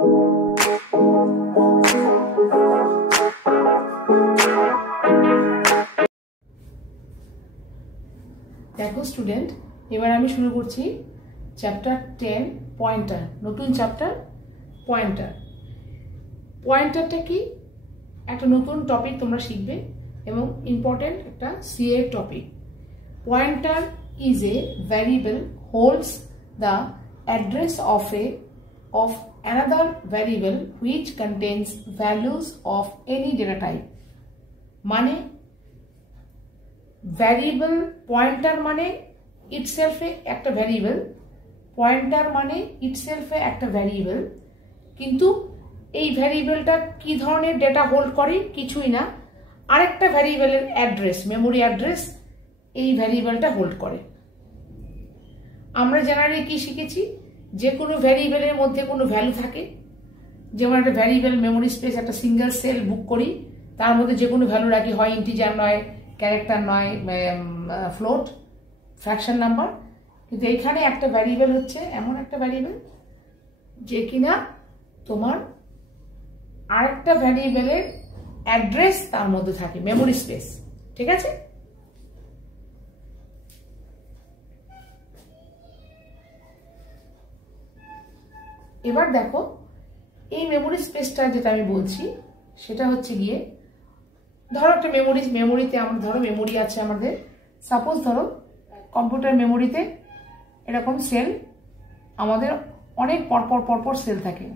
দেখো স্টুডেন্ট, এবার আমি শুরু করছি চ্যাপ্টার 10 পয়েন্টার, নতুন চ্যাপ্টার পয়েন্টার। পয়েন্টারটা কি? একটা নতুন টপিক তোমরা শিখবে এবং ইম্পর্টেন্ট একটা CA topic. Pointer is a variable holds the address of another variable which contains values of any data type। মানে ভ্যারিয়েবল পয়েন্টার মানে ইটসেলফে একটা ভ্যারিয়েবল, পয়েন্টার মানে ইটসেলফে একটা ভ্যারিয়েবল, কিন্তু এই ভ্যারিয়েবলটা কি ধরনের ডেটা হোল্ড করে? কিছুই না, আরেকটা ভ্যারিয়েবলের অ্যাড্রেস, মেমোরি অ্যাড্রেস এই ভ্যারিয়েবলটা হোল্ড করে। আমরা জেনারেলি কি শিখেছি? যে কোনো ভ্যারিয়েবলের মধ্যে কোনো ভ্যালু থাকে, যেমন একটা ভ্যারিয়েবল মেমোরি স্পেস একটা সিঙ্গেল সেল বুক করি, তার মধ্যে যে কোনো ভ্যালু রাখি, হয় ইন্টিজার নয়, ক্যারেক্টার নয়, ফ্লোট, ফ্র্যাকশন নাম্বার। কিন্তু এইখানে একটা ভ্যারিয়েবল হচ্ছে এমন একটা ভ্যারিয়েবল যে কিনা তোমার আরেকটা ভ্যারিয়েবলের অ্যাড্রেস তার মধ্যে থাকে, মেমোরি স্পেস। ঠিক আছে? এবার দেখো, এই মেমোরি স্পেসটা যেটা আমি বলছি সেটা হচ্ছে গিয়ে, ধরো একটা মেমোরিতে আমরা ধরো মেমোরি আছে আমাদের, সাপোজ ধরো কম্পিউটার মেমোরিতে এরকম সেল আমাদের অনেক পরপর সেল থাকে,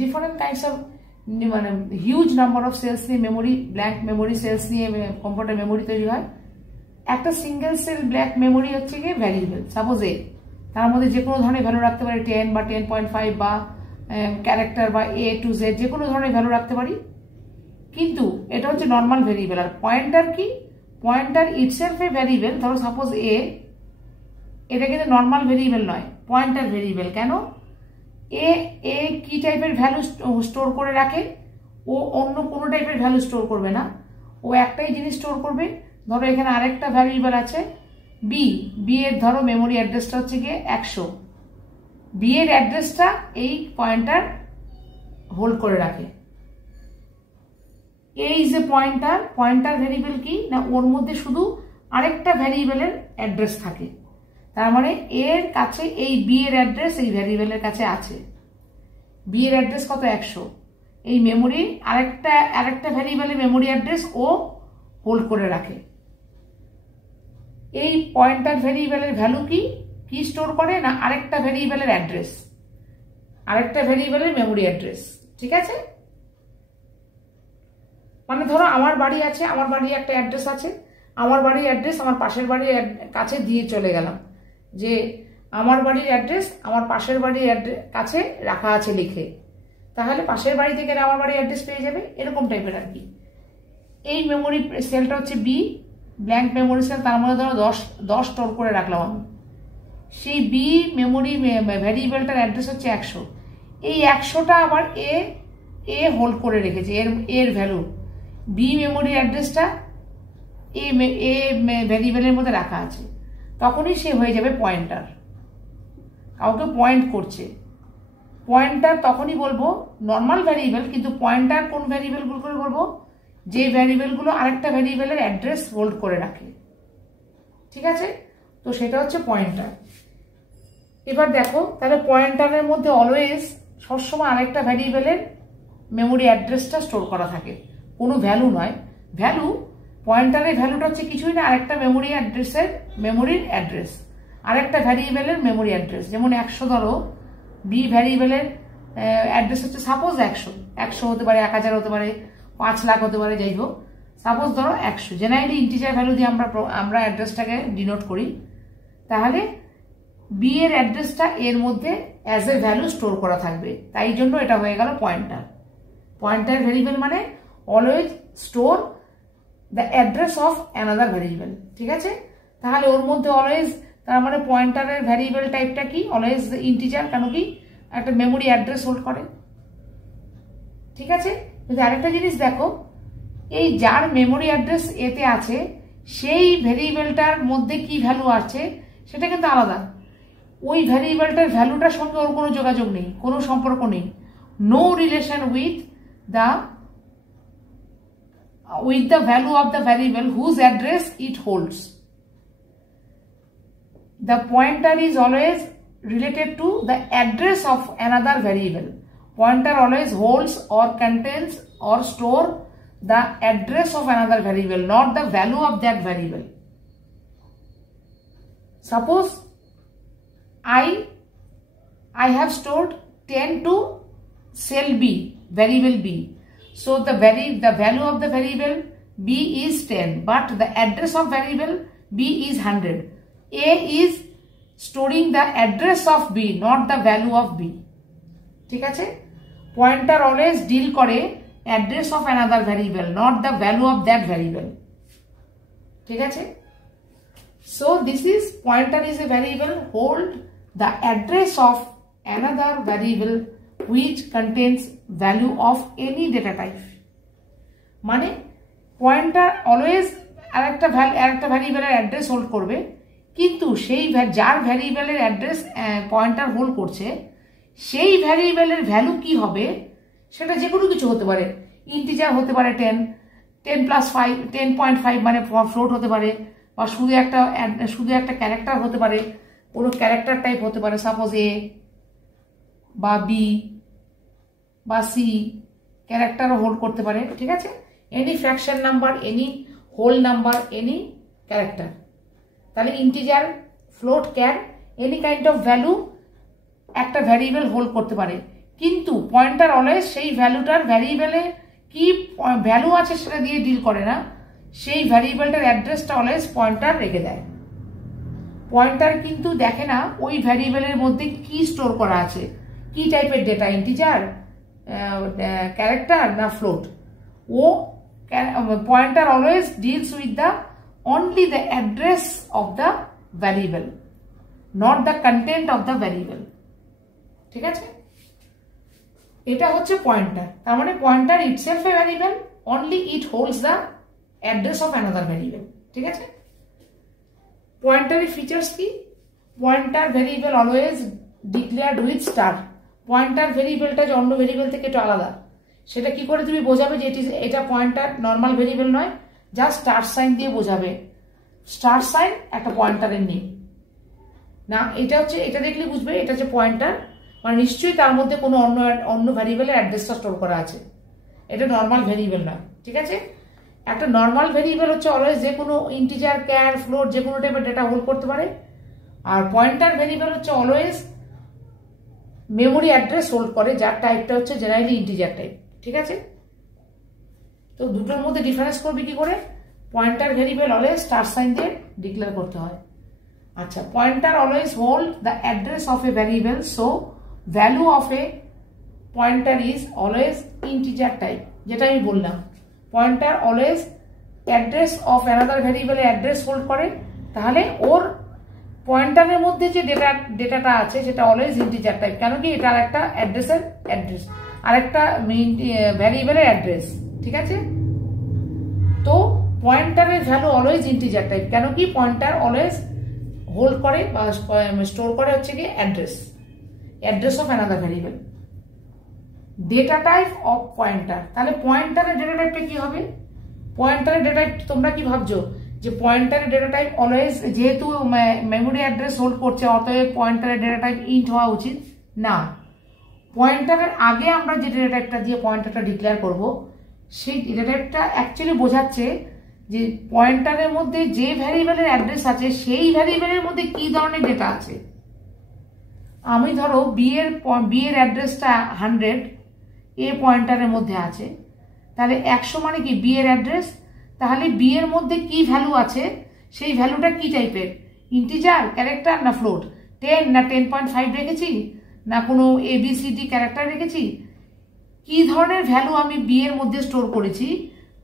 ডিফারেন্ট টাইপস অফ, মানে হিউজ নাম্বার অফ সেলস নিয়ে মেমোরি, ব্ল্যাঙ্ক মেমোরি সেলস নিয়ে কম্পিউটার মেমোরি তৈরি হয়। একটা সিঙ্গেল সেল ব্ল্যাঙ্ক মেমোরি হচ্ছে গিয়ে ভ্যারিয়েবল, সাপোজ এ, তার মধ্যে যে কোনো ধরনের ভ্যালু রাখতে পারি, 10 বা 10.5 বা ক্যারেক্টার বা A to Z, যে কোনো ধরনের ভ্যালু রাখতে পারি। কিন্তু এটা হচ্ছে নর্মাল ভেরিয়েবল। আর পয়েন্টার কি? পয়েন্টার ইটসেলফ এ ভ্যারিয়েবল। ধরো সাপোজ এ, এটা কিন্তু নর্মাল ভেরিয়েবল নয়, পয়েন্টার ভেরিয়েবল। কেন? এ কি টাইপের ভ্যালু স্টোর করে রাখে? ও অন্য কোনো টাইপের ভ্যালু স্টোর করবে না, ও একটাই জিনিস স্টোর করবে। ধরো এখানে আরেকটা ভ্যারিয়েবল আছে বি এর ধরো মেমোরি অ্যাড্রেসটা হচ্ছে গিয়ে 100, বি এর অ্যাড্রেসটা এই পয়েন্টার হোল্ড করে রাখে। এই যে পয়েন্টার ভ্যারিয়েবল কি না, ওর মধ্যে শুধু আরেকটা ভ্যারিয়েবলের অ্যাড্রেস থাকে। তার মানে এর কাছে এই বি এর অ্যাড্রেস এই ভ্যারিয়েবলের কাছে আছে। বি এর অ্যাড্রেস কত? 100। এই মেমোরি আরেকটা ভ্যারিয়েবলের মেমোরি অ্যাড্রেস ও হোল্ড করে রাখে। এই পয়েন্টার ভ্যারিয়েবলের ভ্যালু কি স্টোর করে না, আরেকটা ভ্যারিয়েবলের অ্যাড্রেস, আরেকটা ভ্যারিয়েবলের মেমোরি অ্যাড্রেস। ঠিক আছে? মানে ধরো আমার বাড়ি আছে, আমার বাড়ির একটা অ্যাড্রেস আছে, আমার বাড়ির অ্যাড্রেস আমার পাশের বাড়ির কাছে দিয়ে চলে গেলাম, যে আমার বাড়ির অ্যাড্রেস আমার পাশের বাড়ির কাছে রাখা আছে লিখে, তাহলে পাশের বাড়ি থেকে আমার বাড়ির অ্যাড্রেস পেয়ে যাবে, এরকম টাইপের আর কি। এই মেমোরি সেলটা হচ্ছে বি, ব্ল্যাঙ্ক মেমোরি সেল, তার মধ্যে ধরো 10 স্টোর করে রাখলাম আমি। সেই বি মেমোরি ভ্যারিয়েবলটার অ্যাড্রেস হচ্ছে 100। এই 100টা আবার এ হোল্ড করে রেখেছে, এর ভ্যালু বি মেমোরি অ্যাড্রেসটা এ ভ্যারিয়েবলের মধ্যে রাখা আছে। তখনই সে হয়ে যাবে পয়েন্টার, কাউকে পয়েন্ট করছে। পয়েন্টার তখনই বলবো নর্মাল ভ্যারিয়েবল, কিন্তু পয়েন্টার কোন ভ্যারিয়েবলগুলো বলবো? যে ভ্যারিয়েবলগুলো আরেকটা ভ্যারিয়েবলের অ্যাড্রেস হোল্ড করে রাখে। ঠিক আছে? তো সেটা হচ্ছে পয়েন্টার। এবার দেখো, তাহলে পয়েন্টারের মধ্যে অলওয়েজ সবসময় আরেকটা ভ্যারিয়েবলের মেমোরি অ্যাড্রেসটা স্টোর করা থাকে, কোনো ভ্যালু নয়। ভ্যালু, পয়েন্টারের ভ্যালুটা হচ্ছে কিছুই না, আরেকটা মেমোরি অ্যাড্রেসের মেমোরির অ্যাড্রেস, আরেকটা ভ্যারিয়েবলের মেমোরি অ্যাড্রেস। যেমন 100, ধরো বি ভ্যারিয়েবলের অ্যাড্রেস হচ্ছে সাপোজ 100 হতে পারে, 1000 হতে পারে, 5 লাখ হতে পারে, যাই হোক, সাপোজ ধরো 100। জেনারেলি ইন্টিজার ভ্যালু দিয়ে আমরা অ্যাড্রেসটাকে ডিনোট করি। তাহলে বি এর অ্যাড্রেসটা এর মধ্যে অ্যাজ এ ভ্যালু স্টোর করা থাকবে, তাই জন্য এটা হয়ে গেল পয়েন্টার। পয়েন্টার ভ্যারিয়েবল মানে always store the address of another variable. ঠিক আছে? তাহলে ওর মধ্যে অলওয়েজ, তার মানে পয়েন্টারের ভ্যারিয়েবল টাইপটা কি? Always integer. কেন কি? একটা মেমোরি অ্যাড্রেস হোল্ড করে। ঠিক আছে? কিন্তু আরেকটা জিনিস দেখো, এই যার মেমোরি অ্যাড্রেস এতে আছে সেই ভ্যারিয়েবলটার মধ্যে কি ভ্যালু আছে সেটা কিন্তু আলাদা। ওই ভ্যারিয়েবলটার ভ্যালুটার সঙ্গে ওর কোনো যোগাযোগ নেই, কোনো সম্পর্ক নেই, no relation with the value of the variable whose address it holds. The pointer is always related to the address of another variable. Pointer always holds or contains or store the address of another variable, not the value of that variable. Suppose I have stored 10 to cell B, variable B. So the value of the variable B is 10, but the address of variable B is 100. A is storing the address of B, not the value of B. ঠিক আছে? Pointer always deal করে address of another variable, not the value of that variable. ঠিক আছে? So this is pointer is a variable hold the address of another variable which contains value of any data type. মানে pointer always আরেকটা ভ্যারিয়েবলের address hold করবে, কিন্তু সেই যার ভ্যারিয়েবলের অ্যাড্রেস পয়েন্টার হোল্ড করছে সেই ভ্যারিয়েবলের ভ্যালু কি হবে সেটা যে কোনো কিছু হতে পারে। ইন্টিজার হতে পারে 10 প্লাস 5 10.5 মানে ফ্লোট হতে পারে, বা শুধু একটা ক্যারেক্টার হতে পারে, কোনো ক্যারেক্টার টাইপ হতে পারে, সাপোজ এ বা বি বা সি ক্যারেক্টারও হোল্ড করতে পারে। ঠিক আছে? Any fraction number, any whole number, any character. তাহলে integer, float, char, any kind of value একটা ভ্যারিয়েবল হোল্ড করতে পারে, কিন্তু পয়েন্টার অলওয়েজ সেই ভ্যালুটার ভ্যারিয়েবলে কি ভ্যালু আছে সেটা দিয়ে ডিল করে না, সেই ভ্যারিয়েবলটার অ্যাড্রেসটা অলওয়েজ পয়েন্টার রেখে দেয়। পয়েন্টার কিন্তু দেখে না ওই ভ্যারিয়েবলের মধ্যে কি স্টোর করা আছে, কি টাইপের ডেটা, ইন্টিজার, ক্যারেক্টার না ফ্লোট। ও pointer always deals with only the address of the variable, not the content of the variable. ঠিক আছে? এটা হচ্ছে পয়েন্টার। তার মানে pointer itself a variable, only it holds the address of another variable. ঠিক আছে? পয়েন্টারের ফিচার্স কি? Pointer variable always declared with star. Pointer ভেরিয়েবলটা যে অন্য ভেরিয়েবল থেকে একটু আলাদা, সেটা কি করে তুমি বোঝাবে যে এটা পয়েন্টার নর্মাল ভেরিয়েবল নয়? জাস্ট স্টার সাইন দিয়ে বোঝাবে। স্টার সাইন একটা পয়েন্টারের নেম না, এটা হচ্ছে, এটা দেখলে বুঝবে এটা হচ্ছে পয়েন্টার, মানে নিশ্চয়ই তার মধ্যে কোনো অন্য ভ্যারিয়েবলের অ্যাড্রেসটা স্টোর করা আছে, এটা নর্মাল ভেরিয়েবল নয়। ঠিক আছে? একটা নর্মাল ভেরিয়েবল হচ্ছে অলওয়েজ যে কোনো ইন্টিজার, ক্যার, ফ্লোট যে কোনো টাইপের ডেটা হোল্ড করতে পারে, আর পয়েন্টার ভেরিয়েবল হচ্ছে অলওয়েজ মেমোরি অ্যাড্রেস হোল্ড করে, যার টাইপটা হচ্ছে জেনারেলি ইন্টিজার টাইপ। ঠিক আছে? তো দুটোর মধ্যে ডিফারেন্স করবে কি করে? Pointer variable always star sign দিয়ে ডিক্লেয়ার করতে হয়। আচ্ছা, pointer always hold the address of a variable, so value of a pointer is always integer type. যেটা আমি বললাম, pointer always address of another ভ্যারিয়েবলের অ্যাড্রেস হোল্ড করে, তাহলে ওর পয়েন্টারের মধ্যে যে ডেটাটা আছে সেটা অলওয়েজ ইন্টিজার টাইপ। কেন কি? এটা আরেকটা অ্যাড্রেসের অ্যাড্রেস, আরেকটা ভ্যারিয়েবলের অ্যাড্রেস। ঠিক আছে? তো পয়েন্টারের ভ্যালু অলওয়েজ ইন্টিজার টাইপ। কেন কি? পয়েন্টার অলওয়েজ হোল্ড করে বা স্টোর করে হচ্ছে কি address of another variable. Data type of pointer, তাহলে পয়েন্টারের ডেটা টাইপটা কি হবে? পয়েন্টারের ডেটা টাইপ তোমরা কি ভাবছো যে পয়েন্টারের ডেটা টাইপ অলওয়েজ, যেহেতু মেমোরি অ্যাড্রেস হোল্ড করছে অতএব পয়েন্টারের ডেটা টাইপ ইন্ট হওয়া উচিত না। পয়েন্টারের আগে আমরা যে ডেটা টাইপটা দিয়ে পয়েন্টারটা ডিক্লেয়ার করব, সেই ডেটা টাইপটা অ্যাকচুয়ালি বোঝাচ্ছে যে পয়েন্টারের মধ্যে যে ভ্যারিয়েবলের অ্যাড্রেস আছে সেই ভ্যারিয়েবলের মধ্যে কি ধরনের ডেটা আছে। আমি ধরো বি এর অ্যাড্রেসটা 100 এ পয়েন্টারের মধ্যে আছে, তাহলে 100 মানে কি? বি এর অ্যাড্রেস। তাহলে বি এর মধ্যে কি ভ্যালু আছে, সেই ভ্যালুটা কি টাইপের, ইন্টিজার, ক্যারেক্টার না ফ্লোট, 10 না 10.5 রেখেছি, না কোনো ABCD ক্যারেক্টার রেখেছি, কি ধরনের ভ্যালু আমি বি এর মধ্যে স্টোর করেছি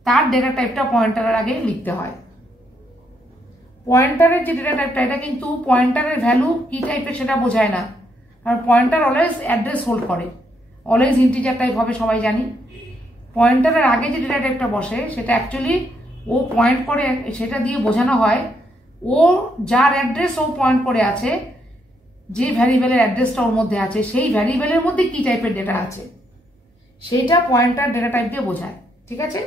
তার ডেটা টাইপটা পয়েন্টারের আগে লিখতে হয়। পয়েন্টারের যে ডেটা টাইপটা, এটা কিন্তু পয়েন্টারের ভ্যালু কি টাইপের সেটা বোঝায় না, কারণ পয়েন্টার অলওয়েজ অ্যাড্রেস হোল্ড করে, অলওয়েজ ইন্টিজার টাইপ হবে সবাই জানি। পয়েন্টারের আগে যে ডেটা টাইপটা বসে সেটা অ্যাকচুয়ালি ও পয়েন্ট করে, সেটা দিয়ে বোঝানো হয় ও যার অ্যাড্রেস ও পয়েন্ট করে আছে যে ভ্যারিয়েবলের অ্যাড্রেসটা ওর মধ্যে আছে সেই ভ্যারিয়েবলের মধ্যে কি টাইপের ডেটা আছে সেইটা পয়েন্টার ডেটা টাইপ দিয়ে বোঝায়। ঠিক আছে,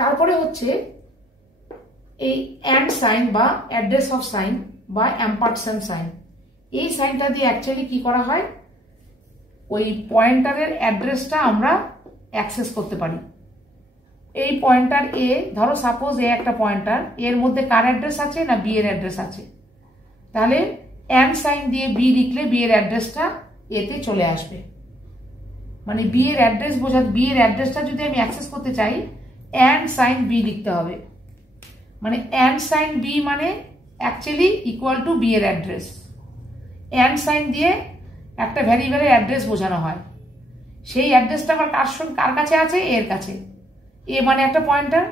তারপরে হচ্ছে এই অ্যান্ড সাইন বা অ্যাড্রেস অফ সাইন বা অ্যাম্পারস্যান্ড সাইন। এই সাইনটা দিয়ে অ্যাকচুয়ালি কি করা হয়, ওই পয়েন্টারের অ্যাড্রেসটা আমরা অ্যাক্সেস করতে পারি। এই পয়েন্টার এ, ধরো সাপোজ এ একটা পয়েন্টার, এর মধ্যে কার অ্যাড্রেস আছে না বি এর অ্যাড্রেস আছে, তাহলে অ্যান্ড সাইন দিয়ে বি লিখলে বি এর অ্যাড্রেসটা এতে চলে আসবে। মানে বি এর অ্যাড্রেস বি এর অ্যাড্রেসটা যদি আমি অ্যাক্সেস করতে চাই অ্যান্ড সাইন বি লিখতে হবে। মানে অ্যান্ড সাইন বি মানে অ্যাকচুয়ালি ইকুয়াল টু বি এর অ্যাড্রেস। অ্যান্ড সাইন দিয়ে একটা ভ্যারিয়েবলের অ্যাড্রেস বোঝানো হয়, সেই অ্যাড্রেসটা আবার কার কাছে আছে, এর কাছে। এ মানে একটা পয়েন্টার,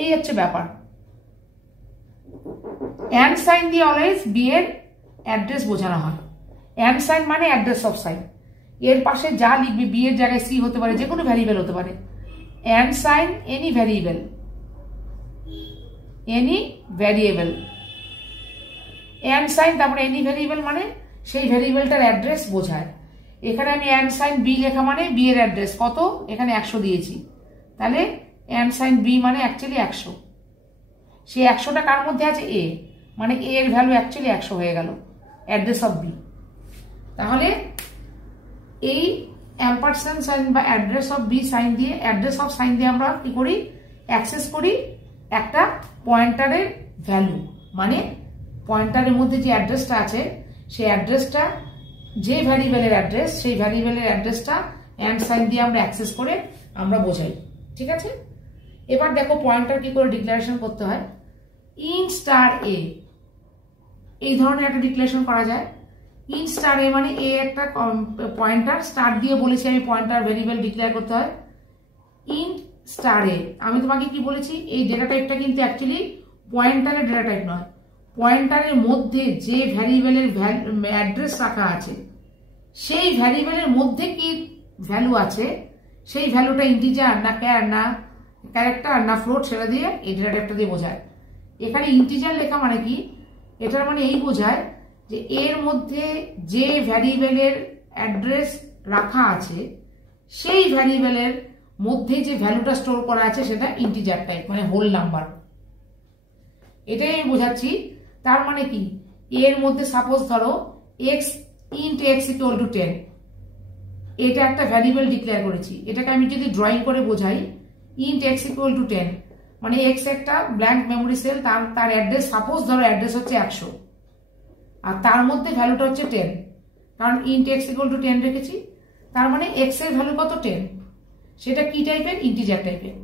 এই হচ্ছে ব্যাপার। অ্যান্ড সাইন দিয়ে অলওয়েজ বি এর অ্যাড্রেস বোঝানো হয়। অ্যান্ড সাইন মানে অ্যাড্রেস অফ সাইন, এর পাশে যা লিখবে বি এর জায়গায় সি হতে পারে, যে কোনো ভ্যারিয়েবল হতে পারে। And sign any variable, any variable. And sign তারপরে এনি ভ্যারিয়েবল মানে সেই ভ্যারিয়েবলটার অ্যাড্রেস বোঝায়। এখানে আমি অ্যান্ড সাইন বি লেখা মানে বি এর অ্যাড্রেস কত, এখানে 100 দিয়েছি, তাহলে অ্যান্ড সাইন বি মানে অ্যাকচুয়ালি 100। সেই 100টা কার মধ্যে আছে, এ, মানে এ এর ভ্যালু অ্যাকচুয়ালি 100 হয়ে গেল অ্যাড্রেস অফ বি। তাহলে এই অ্যাম্পারস্যান্ড সাইন বা অ্যাড্রেস অফ বি সাইন দিয়ে, অ্যাড্রেস অফ সাইন দিয়ে আমরা কি করি, অ্যাক্সেস করি একটা পয়েন্টারের ভ্যালু। মানে পয়েন্টারের মধ্যে যে অ্যাড্রেসটা আছে সেই অ্যাড্রেসটা, যে ভ্যারিয়েবলের অ্যাড্রেস, সেই ভ্যারিয়েবলের অ্যাড্রেসটা অ্যান্ড সাইন দিয়ে আমরা অ্যাক্সেস করে আমরা বোঝাই। ঠিক আছে, এবার দেখো পয়েন্টার কি করে ডিক্লারেশন করতে হয়। ইন স্টার এ, এই ধরনের একটা ডিক্লারেশন করা যায়। ইন স্টার এ মানে এ একটা পয়েন্টার, স্টার দিয়ে বলেছি আমি পয়েন্টার ভেরিয়েবল ডিক্লেয়ার করতে হয়। ইন স্টার এ আমি তোমাকে কি বলেছি, এই ডেটা টাইপটা কিন্তু অ্যাকচুয়ালি পয়েন্টারের ডেটা টাইপ নয়। পয়েন্টারের মধ্যে যে ভ্যারিয়েবলের অ্যাড্রেস রাখা আছে সেই ভ্যারিয়েবলের মধ্যে কি ভ্যালু আছে, সেই ভ্যালুটা ইন্টিজার না ক্যারেক্টার না ফ্লোট, সেটা দিয়ে এই ডেটা টাইপটা দিয়ে বোঝায়। এখানে ইন্টিজার লেখা মানে কি, এটার মানে এই বোঝায় যে এর মধ্যে যে ভ্যারিয়েবলের অ্যাড্রেস রাখা আছে সেই ভ্যারিয়েবলের মধ্যে যে ভ্যালুটা স্টোর করা আছে সেটা ইন্টিজার টাইপ, মানে হোল নাম্বার। এটাই আমি বোঝাচ্ছি। তার মানে কি, এর মধ্যে সাপোজ ধরো x int x equal to 10, এটা একটা ভ্যারিয়েবল ডিক্লেয়ার করেছি। এটাকে আমি যদি ড্রয়িং করে বোঝাই, ইন্ট এক্স ইকুয়াল টু 10 মানে এক্স একটা ব্ল্যাঙ্ক মেমোরি সেল, তার অ্যাড্রেস সাপোজ ধরো অ্যাড্রেস হচ্ছে 100 আর তার মধ্যে ভ্যালুটা হচ্ছে 10, কারণ ইন্ট এক্স ইকুয়াল টু 10 রেখেছি। তার মানে এক্স এর ভ্যালু কত, 10, সেটা কি টাইপের, ইন্টিজার টাইপের।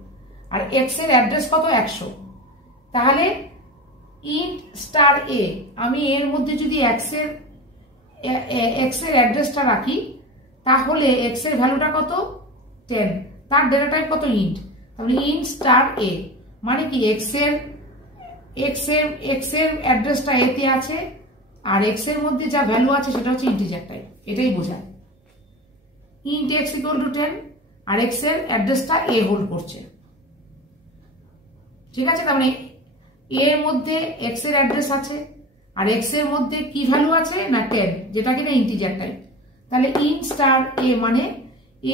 আর এক্স এর অ্যাড্রেস কত, 100। তাহলে ইন্ট স্টার এ, আমি এর মধ্যে যদি এক্স এর অ্যাড্রেসটা রাখি তাহলে এক্স এর ভ্যালুটা কত, 10, তার ডেটা টাইপ কত, ইন্ট। তাহলে ইন্ট স্টার এ মানে কি এক্স এর অ্যাড্রেসটা এতে আছে আর এক্স এর মধ্যে যা ভ্যালু আছে সেটা হচ্ছে ইন্টিজার টাইপ, এটাই বোঝায়। ইন্ট এক্স ইকুয়াল টু 10 আর এক্স এর অ্যাড্রেসটা এ হোল্ড করছে। ঠিক আছে, তার মানে এর মধ্যে এক্স এর অ্যাড্রেস আছে আর এক্স এর মধ্যে কি ভ্যালু আছে না 10, যেটা কিনা ইন্টিজার টাইপ। তাহলে ইন্ট স্টার এ মানে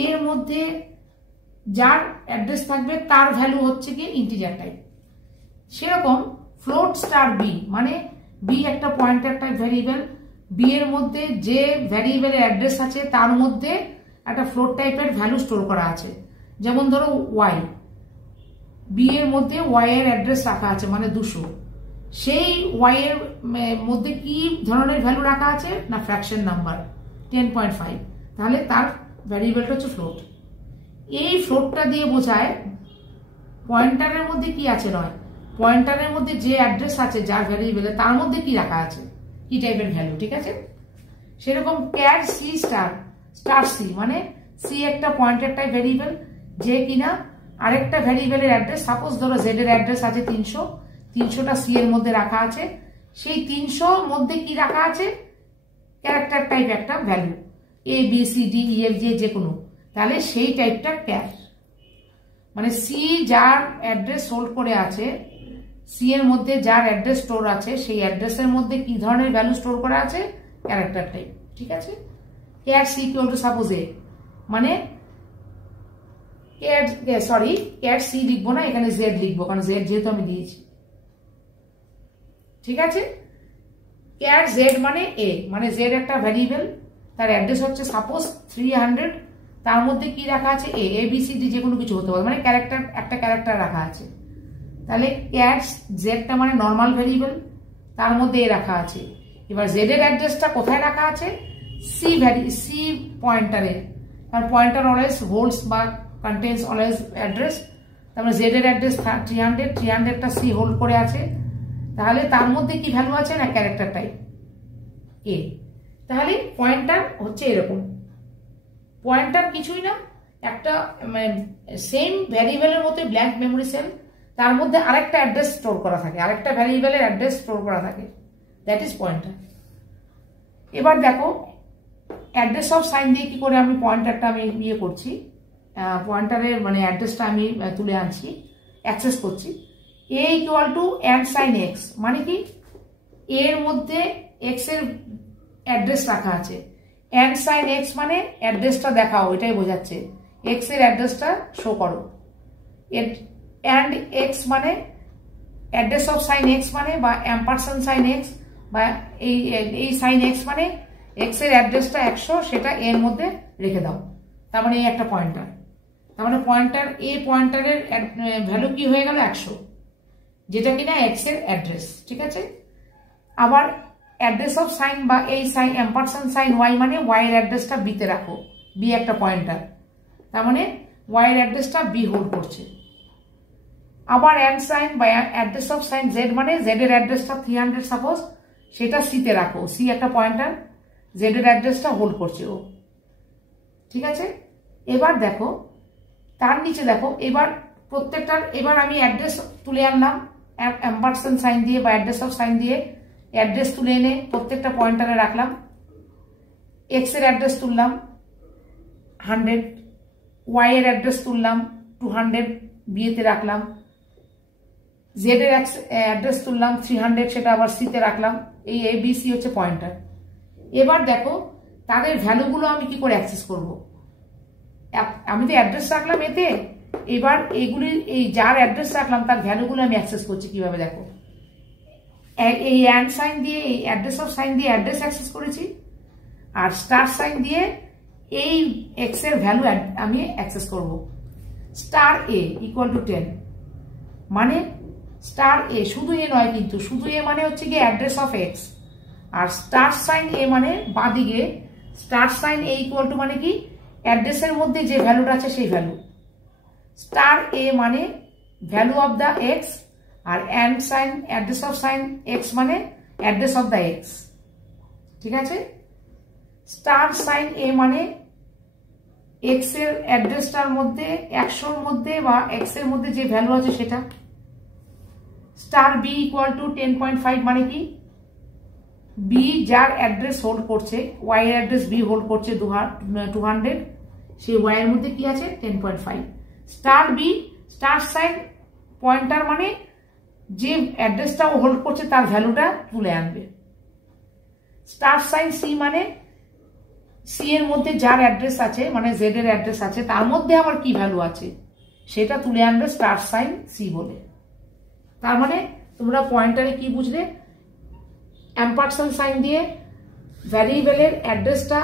এর মধ্যে যার অ্যাড্রেস থাকবে তার ভ্যালু হচ্ছে কি ইন্টিজার টাইপ। সেরকম ফ্লোট স্টার বি মানে বি একটা পয়েন্টার টাইপ ভ্যারিয়েবল, বি এর মধ্যে যে ভ্যারিয়েবলের অ্যাড্রেস আছে তার মধ্যে একটা ফ্লোট টাইপের ভ্যালু স্টোর করা আছে। যেমন ধরো ওয়াই, বি এর মধ্যে ওয়াই এর অ্যাড্রেস রাখা আছে মানে 200, সেই ওয়াই এর মধ্যে কি ধরনের ভ্যালু রাখা আছে না ফ্র্যাকশন নাম্বার 10.5, তাহলে তার ভ্যারিয়েবলটা হচ্ছে ফ্লোট। এই ফ্লোটটা দিয়ে বোঝায় পয়েন্টারের মধ্যে কি আছে নয়, পয়েন্টারের মধ্যে যে অ্যাড্রেস আছে যার ভ্যারিয়েবলে তার মধ্যে কি রাখা আছে, কি টাইপের ভ্যালু। ঠিক আছে, সেরকম ক্যার সি স্টার সি মানে সি একটা পয়েন্টার টাইপ ভ্যারিয়েবল, যে কিনা আরেকটা ভ্যারিয়েবলের অ্যাড্রেস, সাপোজ ধরো জেড এর অ্যাড্রেস আছে 300টা সি এর মধ্যে রাখা আছে, সেই 300 মধ্যে কি রাখা আছে, ক্যারেক্টার টাইপ একটা value A B C D E F যে কোনো, তাহলে সেই টাইপটা ক্যার। মানে সি যার অ্যাড্রেস হোল্ড করে আছে সি এর মধ্যে যার অ্যাড্রেস স্টোর আছে সেই অ্যাড্রেসের মধ্যে কি ধরনের ভ্যালু স্টোর করা আছে, ক্যারেক্টার টাইপ। ঠিক আছে, cat C equal to suppose A, মানে ক্যাট সি লিখবো না, এখানে জেড লিখবো, কারণ জেড যেহেতু আমি দিয়েছি। ঠিক আছে, ক্যাট জেড মানে এ, মানে জেড একটা ভ্যারিয়েবল, তার অ্যাড্রেস হচ্ছে সাপোজ 300, তার মধ্যে কি রাখা আছে, এ বি সি ডি যে কোনো কিছু হতে পারে, মানে ক্যারেক্টার, একটা ক্যারেক্টার রাখা আছে। তাহলে ক্যাট জেডটা মানে নর্মাল ভ্যারিয়েবল, তার মধ্যে এ রাখা আছে। এবার জেড এর অ্যাড্রেসটা কোথায় রাখা আছে, সি পয়েন্টারে, কারণ পয়েন্টার অলওয়েজ হোল্ডস বা কন্টেন্স অলওয়েজ অ্যাড্রেস। তারপরে জেড এর অ্যাড্রেস 300টা সি হোল্ড করে আছে, তাহলে তার মধ্যে কি ভ্যালু আছে না, ক্যারেক্টার টাইপ এ। তাহলে পয়েন্টার হচ্ছে এরকম, পয়েন্টার কিছুই না, একটা সেম ভ্যারিয়েবলের মধ্যে ব্ল্যাঙ্ক মেমোরি সেল, তার মধ্যে আরেকটা অ্যাড্রেস স্টোর করা থাকে, আরেকটা ভ্যারিয়েবলের অ্যাড্রেস স্টোর করা থাকে, দ্যাট ইজ পয়েন্টার। এবার দেখো অ্যাড্রেস অফ সাইন দিয়ে কি করে আমি পয়েন্টারটা আমি ইয়ে করছি, পয়েন্টারের মানে অ্যাড্রেসটা আমি তুলে আনছি, অ্যাক্সেস করছি। A equal to and sign x, মানে কি এর মধ্যে এক্স এর অ্যাড্রেস রাখা আছে, অ্যান্ড সাইন এক্স মানে অ্যাড্রেসটা দেখাও, এটাই বোঝাচ্ছে, এক্স এর অ্যাড্রেসটা শো করো। অ্যান্ড এক্স মানে অ্যাড্রেস অফ সাইন এক্স মানে, বা অ্যাম্পারসেন্ট সাইন এক্স, বা এই সাইন এক্স মানে এক্স এর অ্যাড্রেসটা 100, সেটা এর মধ্যে রেখে দাও, তার মানে এই একটা পয়েন্টার। তার মানে পয়েন্টার, এই পয়েন্টারের ভ্যালু কি হয়ে গেল 100, যেটা কিনা এক্স এর অ্যাড্রেস। ঠিক আছে, আবার অ্যাড্রেস অফ সাইন বা এই সাইন অ্যাম্পারসেন্ট সাইন ওয়াই মানে ওয়াই এর অ্যাড্রেসটা বিতে রাখো, বি একটা পয়েন্টার, তার মানে ওয়াই এর অ্যাড্রেসটা বি হোল্ড করছে। আবার অ্যান্ড সাইন বা অ্যাড্রেস অফ সাইন জেড মানে জেড এর অ্যাড্রেসটা 300 সাপোজ, সেটা সিতে রাখো, সি একটা পয়েন্টার, জেড এর অ্যাড্রেসটা হোল্ড করছে ও। ঠিক আছে, এবার দেখো তার নিচে দেখো, এবার প্রত্যেকটার এবার আমি অ্যাড্রেস তুলে আনলাম অ্যাম্পারসেন্ট সাইন দিয়ে বা অ্যাড্রেস অফ সাইন দিয়ে, অ্যাড্রেস তুলে এনে প্রত্যেকটা পয়েন্টারে রাখলাম। এক্স এর অ্যাড্রেস তুললাম 100, ওয়াই এর অ্যাড্রেস তুললাম 200, বিয়েতে রাখলাম। জেড এর অ্যাড্রেস তুললাম 300, সেটা আবার সিতে রাখলাম। এই এ বি সি হচ্ছে পয়েন্টার। এবার দেখো তাদের ভ্যালুগুলো আমি কি করে অ্যাক্সেস করব, আমি তো অ্যাড্রেস রাখলাম এতে, এবার এইগুলি এই যার অ্যাড্রেস রাখলাম তার ভ্যালুগুলো আমি অ্যাক্সেস করছি কিভাবে, দেখো এই অ্যান্ড সাইন দিয়ে, এই অ্যাড্রেস অফ সাইন দিয়ে অ্যাড্রেস অ্যাক্সেস করেছি, আর স্টার সাইন দিয়ে এই এক্স এর ভ্যালু আমি অ্যাক্সেস করব। স্টার এ ইকুয়াল টু 10, মানে স্টার এ শুধু এ নয়, কিন্তু শুধু এ মানে হচ্ছে গিয়ে অ্যাড্রেস অফ এক্স, আর স্টার সাইন এ মানে বাঁদিকে star sign A equal to মানে কি অ্যাড্রেসের মধ্যে যে ভ্যালুটা আছে সেই ভ্যালু। স্টার এ মানে ভ্যালু অফ দ্য এক্স, আর and sign address of sign x মানে অ্যাড্রেস অফ দ্য এক্স। ঠিক আছে, স্টার সাইন এ মানে এক্স এর অ্যাড্রেসটার মধ্যে 100-র মধ্যে বা এক্স এর মধ্যে যে ভ্যালু আছে সেটা। স্টার বি ইকুয়াল টু 10.5 মানে কি বি যার অ্যাড্রেস হোল্ড করছে, ওয়াই এর অ্যাড্রেস বি হোল্ড করছে 200, সেই ওয়াই এর মধ্যে কি আছে 10.5। Star b star sign pointer মানে যে অ্যাড্রেসটা ও হোল্ড করছে তার ভ্যালুটা তুলে আনবে। স্টার সাইন সি মানে সি এর মধ্যে যার অ্যাড্রেস আছে মানে জেড এর অ্যাড্রেস আছে তার মধ্যে আবার কি ভ্যালু আছে সেটা তুলে আনবে স্টার সাইন সি বলে। তার মানে তোমরা পয়েন্টারে কি বুঝলে, অ্যাম্পারসেন্ট সাইন দিয়ে ভ্যারিয়েবলের অ্যাড্রেসটা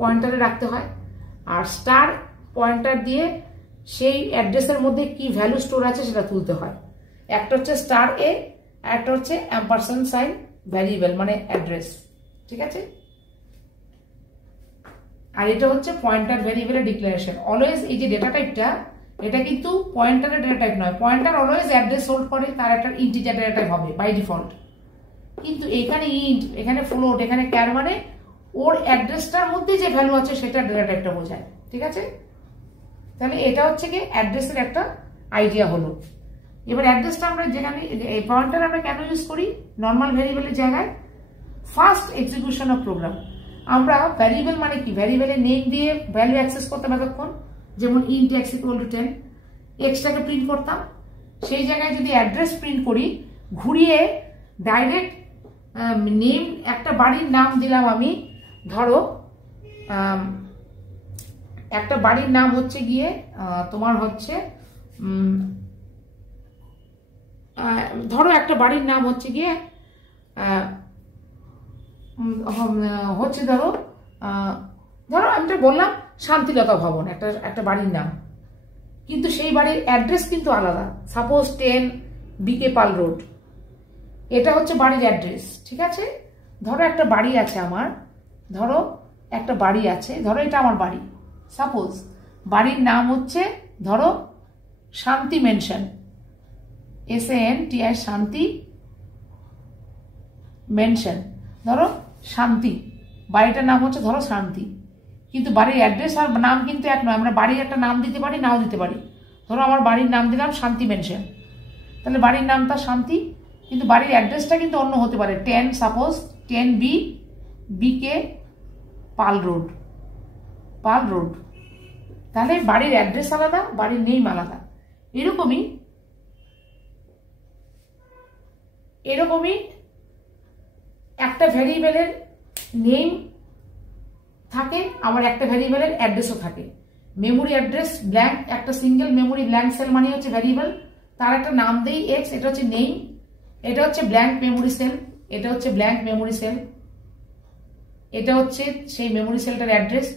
পয়েন্টারে রাখতে হয়, আর স্টার পয়েন্টার দিয়ে সেই অ্যাড্রেসের মধ্যে কি ভ্যালু স্টোর আছে সেটা তুলতে হয়। একটা হচ্ছে স্টার এ, একটা হচ্ছে অ্যাম্পারসেন্ট সাইন ভ্যারিয়েবল মানে অ্যাড্রেস। ঠিক আছে, আর এটা হচ্ছে পয়েন্টার ভ্যারিয়েবলের ডিক্লারেশন। অলওয়েজ এই যে ডেটা টাইপটা এটা কিন্তু পয়েন্টারের ডেটা টাইপ নয়, পয়েন্টার অলওয়েজ অ্যাড্রেস হোল্ড করে, তার একটা ইন্টিজার ডেটা টাইপ হবে বাই ডিফল্ট। কিন্তু এখানে ইন্ট, এখানে ফ্লোট, এখানে ক্যার মানে ওর অ্যাড্রেসটার মধ্যে যে ভ্যালু আছে সেটা ডেটা টাইপটা বোঝায়। ঠিক আছে, তাহলে এটা হচ্ছে কি অ্যাড্রেসের একটা আইডিয়া হলো। এবার অ্যাড্রেসটা আমরা যেখানে এই পয়েন্টার আমরা কেন ইউজ করি নর্মাল ভ্যারিয়েবলের জায়গায়, ফার্স্ট এক্সিকিউশন অফ প্রোগ্রাম। আমরা ভ্যারিয়েবল মানে কি ভ্যারিয়েবলের নেম দিয়ে ভ্যালু অ্যাক্সেস করতাম এতক্ষণ, যেমন ইন্ট এক্স ইকুয়াল টু 10, এক্সটাকে প্রিন্ট করতাম, সেই জায়গায় যদি অ্যাড্রেস প্রিন্ট করি, ঘুরিয়ে ডাইরেক্ট নেম, একটা বাড়ির নাম দিলাম আমি, ধরো একটা বাড়ির নাম হচ্ছে গিয়ে তোমার হচ্ছে ধরো একটা বাড়ির নাম হচ্ছে গিয়ে ধরো আমি তো বললাম শান্তিলতা ভবন, একটা বাড়ির নাম, কিন্তু সেই বাড়ির অ্যাড্রেস কিন্তু আলাদা। সাপোজ 10 বিকে পাল রোড, এটা হচ্ছে বাড়ির অ্যাড্রেস। ঠিক আছে, ধরো একটা বাড়ি আছে আমার, ধরো একটা বাড়ি আছে, ধরো এটা আমার বাড়ি। সাপোজ বাড়ির নাম হচ্ছে ধরো শান্তি মেনশন, SANTI, শান্তি মেনশন, ধরো শান্তি, বাড়িটার নাম হচ্ছে ধরো শান্তি, কিন্তু বাড়ির অ্যাড্রেস আর নাম কিন্তু এক নয়। আমরা বাড়ির একটা নাম দিতে পারি, নাও দিতে পারি। ধরো আমার বাড়ির নাম দিলাম শান্তি মেনশন, তাহলে বাড়ির নামটা শান্তি, কিন্তু বাড়ির অ্যাড্রেসটা কিন্তু অন্য হতে পারে। 10 বিকে পাল রোড, তাহলে বাড়ির অ্যাড্রেস আলাদা, বাড়ির নেম আলাদা। এরকমই একটা ভ্যারিয়েবলের নেম থাকে, আবার একটা ভ্যারিয়েবলের অ্যাড্রেসও থাকে। মেমোরি অ্যাড্রেস ব্ল্যাঙ্ক, একটা সিঙ্গেল মেমোরি ব্ল্যাঙ্ক সেল মানে হচ্ছে ভ্যারিয়েবল, তার একটা নাম দেই x, এটা হচ্ছে নেম, এটা হচ্ছে ব্ল্যাঙ্ক মেমোরি সেল, এটা হচ্ছে ব্ল্যাঙ্ক মেমোরি সেল, এটা হচ্ছে সেই মেমোরি সেলটার অ্যাড্রেস,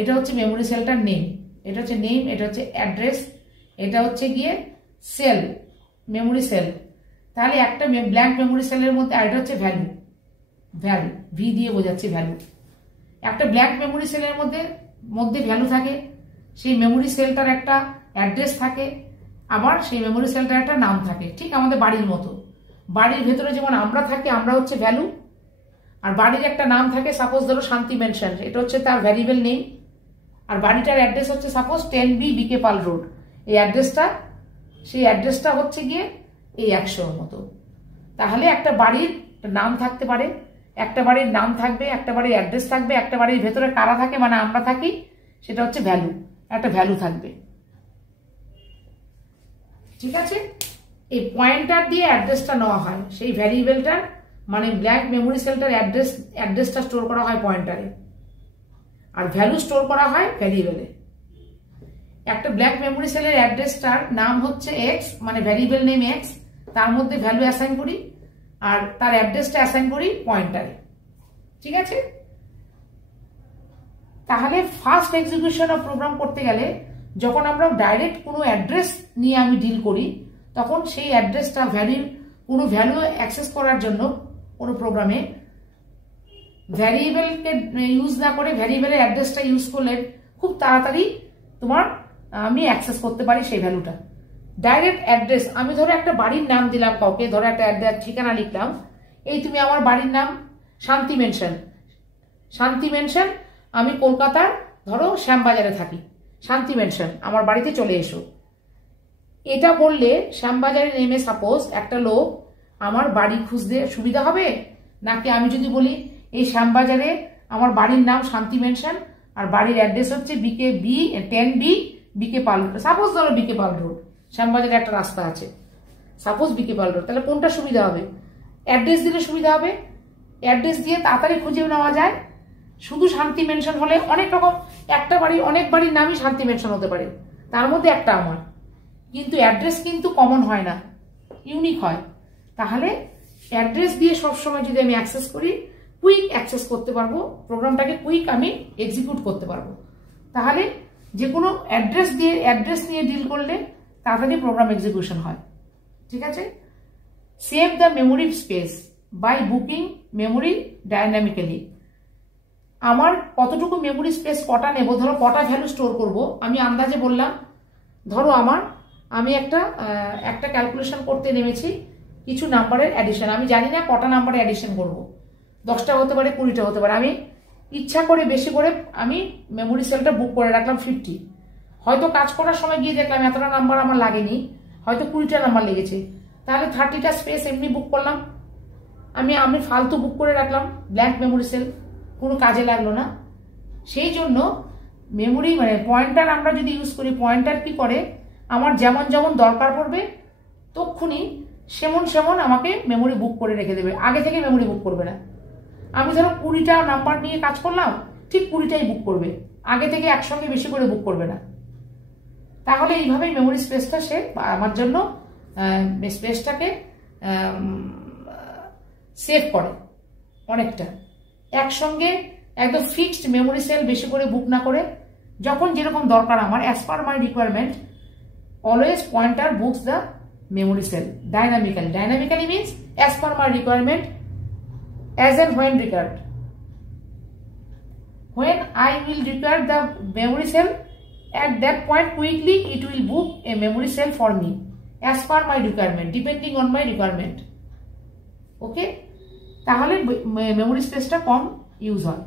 এটা হচ্ছে মেমোরি সেলটার নেম, এটা হচ্ছে নেম, এটা হচ্ছে অ্যাড্রেস, এটা হচ্ছে গিয়ে সেল, মেমোরি সেল। তাহলে একটা ব্ল্যাঙ্ক মেমোরি সেলের মধ্যে, আর এটা হচ্ছে ভ্যালু, ভি দিয়ে বোঝাচ্ছি ভ্যালু। একটা ব্ল্যাঙ্ক মেমোরি সেলের মধ্যে ভ্যালু থাকে, সেই মেমোরি সেলটার একটা অ্যাড্রেস থাকে, আবার সেই মেমোরি সেলটার একটা নাম থাকে। ঠিক আমাদের বাড়ির মতো, বাড়ির ভেতরে যেমন আমরা থাকি, আমরা হচ্ছে ভ্যালু, আর বাড়ির একটা নাম থাকে, সাপোজ ধরো শান্তি মেনশন, এটা হচ্ছে তার ভ্যারিয়েবল নেম, আর বাড়িটার অ্যাড্রেস হচ্ছে সাপোজ 10B বিকে পাল রোড, এই অ্যাড্রেসটা হচ্ছে গিয়ে এই 100 মতো। তাহলে একটা বাড়ির নাম থাকতে পারে, একটা বাড়ির নাম থাকবে, একটা বাড়ির অ্যাড্রেস থাকবে, একটা বাড়ির ভেতরে কারা থাকে মানে আমরা থাকি, সেটা হচ্ছে ভ্যালু, একটা ভ্যালু থাকবে। ঠিক আছে, এই পয়েন্টার দিয়ে অ্যাড্রেসটা নেওয়া হয়, সেই ভ্যারিয়েবলটার মানে ব্ল্যাঙ্ক মেমোরি সেলটার অ্যাড্রেসটা স্টোর করা হয় পয়েন্টারে, আর ভ্যালু স্টোর করা হয় ভ্যারিয়েবলে। একটা ব্ল্যাঙ্ক মেমোরি সেলের অ্যাড্রেসটার নাম হচ্ছে x, মানে ভ্যারিয়েবল নেম x, তার মধ্যে ভ্যালু অ্যাসাইন করি, আর তার অ্যাড্রেসটা অ্যাসাইন করি পয়েন্টারে। ঠিক আছে, তাহলে ফার্স্ট এক্সিকিউশন অফ প্রোগ্রাম করতে গেলে যখন আমরা ডাইরেক্ট কোনো অ্যাড্রেস নিয়ে আমি ডিল করি, তখন সেই অ্যাড্রেসটা কোনো ভ্যালু অ্যাক্সেস করার জন্য কোনো প্রোগ্রামে ভ্যারিয়েবলকে ইউজ না করে ভ্যারিয়েবলের অ্যাড্রেসটা ইউজ করলে খুব তাড়াতাড়ি আমি অ্যাক্সেস করতে পারি সেই ভ্যালুটা। ডাইরেক্ট অ্যাড্রেস, আমি ধরো একটা বাড়ির নাম দিলাম কাউকে, ধরো একটা ঠিকানা লিখলাম, এই তুমি আমার বাড়ির নাম শান্তি মেনশন, আমি কলকাতার ধরো শ্যামবাজারে থাকি, শান্তি মেনশন, আমার বাড়িতে চলে এসো। এটা বললে শ্যামবাজারে নেমে সাপোজ একটা লোক আমার বাড়ি খুঁজতে সুবিধা হবে, নাকি আমি যদি বলি এই শ্যামবাজারে আমার বাড়ির নাম শান্তি মেনশন আর বাড়ির অ্যাড্রেস হচ্ছে 10B বিকে পাল রোড, সাপোজ ধরো বিকে পাল রোড, শ্যামবাজারে একটা রাস্তা আছে, সাপোজ বিকে পাল রোড, তাহলে কোনটা সুবিধা হবে? অ্যাড্রেস দিলে সুবিধা হবে, অ্যাড্রেস দিয়ে তাড়াতাড়ি খুঁজে নেওয়া যায়। শুধু শান্তি মেনশন হলে অনেক রকম, একটা বাড়ি অনেক বাড়ির নামই শান্তি মেনশন হতে পারে, তার মধ্যে একটা আমার, কিন্তু অ্যাড্রেস কিন্তু কমন হয় না, ইউনিক হয়। তাহলে অ্যাড্রেস দিয়ে সবসময় যদি আমি অ্যাক্সেস করি, কুইক অ্যাক্সেস করতে পারবো, প্রোগ্রামটাকে কুইক আমি এক্সিকিউট করতে পারবো। তাহলে যে কোনো অ্যাড্রেস নিয়ে ডিল করলে তাড়াতাড়ি প্রোগ্রাম এক্সিকিউশন হয়। ঠিক আছে, save the memory space by booking memory dynamically. আমার কতটুকু মেমোরি স্পেস কটা নেব, ধরো কটা ভ্যালু স্টোর করব, আমি আন্দাজে বললাম। ধরো আমি একটা ক্যালকুলেশন করতে নেমেছি, কিছু নাম্বারের অ্যাডিশন, আমি জানি না কটা নাম্বারে অ্যাডিশন করব, 10টা হতে পারে, 20টা হতে পারে। আমি ইচ্ছা করে বেশি করে আমি মেমোরি সেলটা বুক করে রাখলাম 50, হয়তো কাজ করার সময় গিয়ে দেখলাম এতটা নাম্বার আমার লাগেনি, হয়তো 20টা নাম্বার লেগেছে, তাহলে 30টা স্পেস এমনি বুক করলাম। আমি ফালতু বুক করে রাখলাম ব্ল্যাঙ্ক মেমোরি সেল, কোনো কাজে লাগলো না। সেই জন্য পয়েন্টার আমরা যদি ইউজ করি, পয়েন্টার কি করে, আমার যেমন দরকার পড়বে তক্ষুনি সেমন সেমন আমাকে মেমোরি বুক করে রেখে দেবে, আগে থেকে মেমোরি বুক করবে না। আমি ধরো 20টা নাম্বার নিয়ে কাজ করলাম, ঠিক 20টাই বুক করবে, আগে থেকে একসঙ্গে বেশি করে বুক করবে না। তাহলে এইভাবেই মেমোরি স্পেসটা সে আমার জন্য স্পেসটাকে সেভ করে অনেকটা। একসঙ্গে একদম ফিক্সড মেমোরি সেল বেশি করে বুক না করে, যখন যেরকম দরকার আমার, as per my requirement, always pointer books the memory cell dynamically. Dynamically means as per my requirement, as and when required. When I will require the memory cell, at that point quickly it will book a memory cell for me as per my requirement, depending on my requirement. Okay, তাহলে memory স্পেসটা কম use হয়।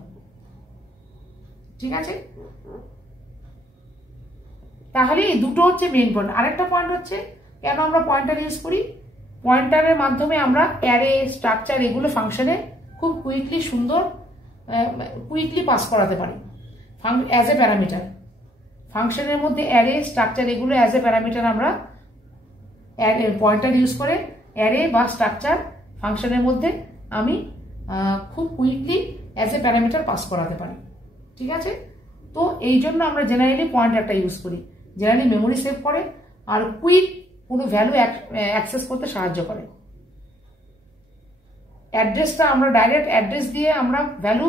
ঠিক আছে, তাহলে এই দুটো হচ্ছে main point. আরেকটা পয়েন্ট হচ্ছে কেন আমরা পয়েন্টার ইউজ করি। পয়েন্টারের মাধ্যমে আমরা অ্যারে, স্ট্রাকচার, এগুলো ফাংশনে খুব কুইকলি সুন্দর কুইকলি পাস করাতে পারি অ্যাজ এ প্যারামিটার। ফাংশনের মধ্যে অ্যারে, স্ট্রাকচার এগুলো অ্যাজ এ প্যারামিটার আমরা পয়েন্টার ইউজ করে অ্যারে বা স্ট্রাকচার ফাংশনের মধ্যে আমি খুব quickly as a parameter pass করাতে পারি। ঠিক আছে, তো এই জন্য আমরা জেনারেলি পয়েন্টারটা ইউজ করি। জেনারেলি মেমোরি সেভ করে আর কুইক কোনো ভ্যালু অ্যাক্সেস করতে সাহায্য করে। অ্যাড্রেসটা আমরা ডাইরেক্ট অ্যাড্রেস দিয়ে আমরা ভ্যালু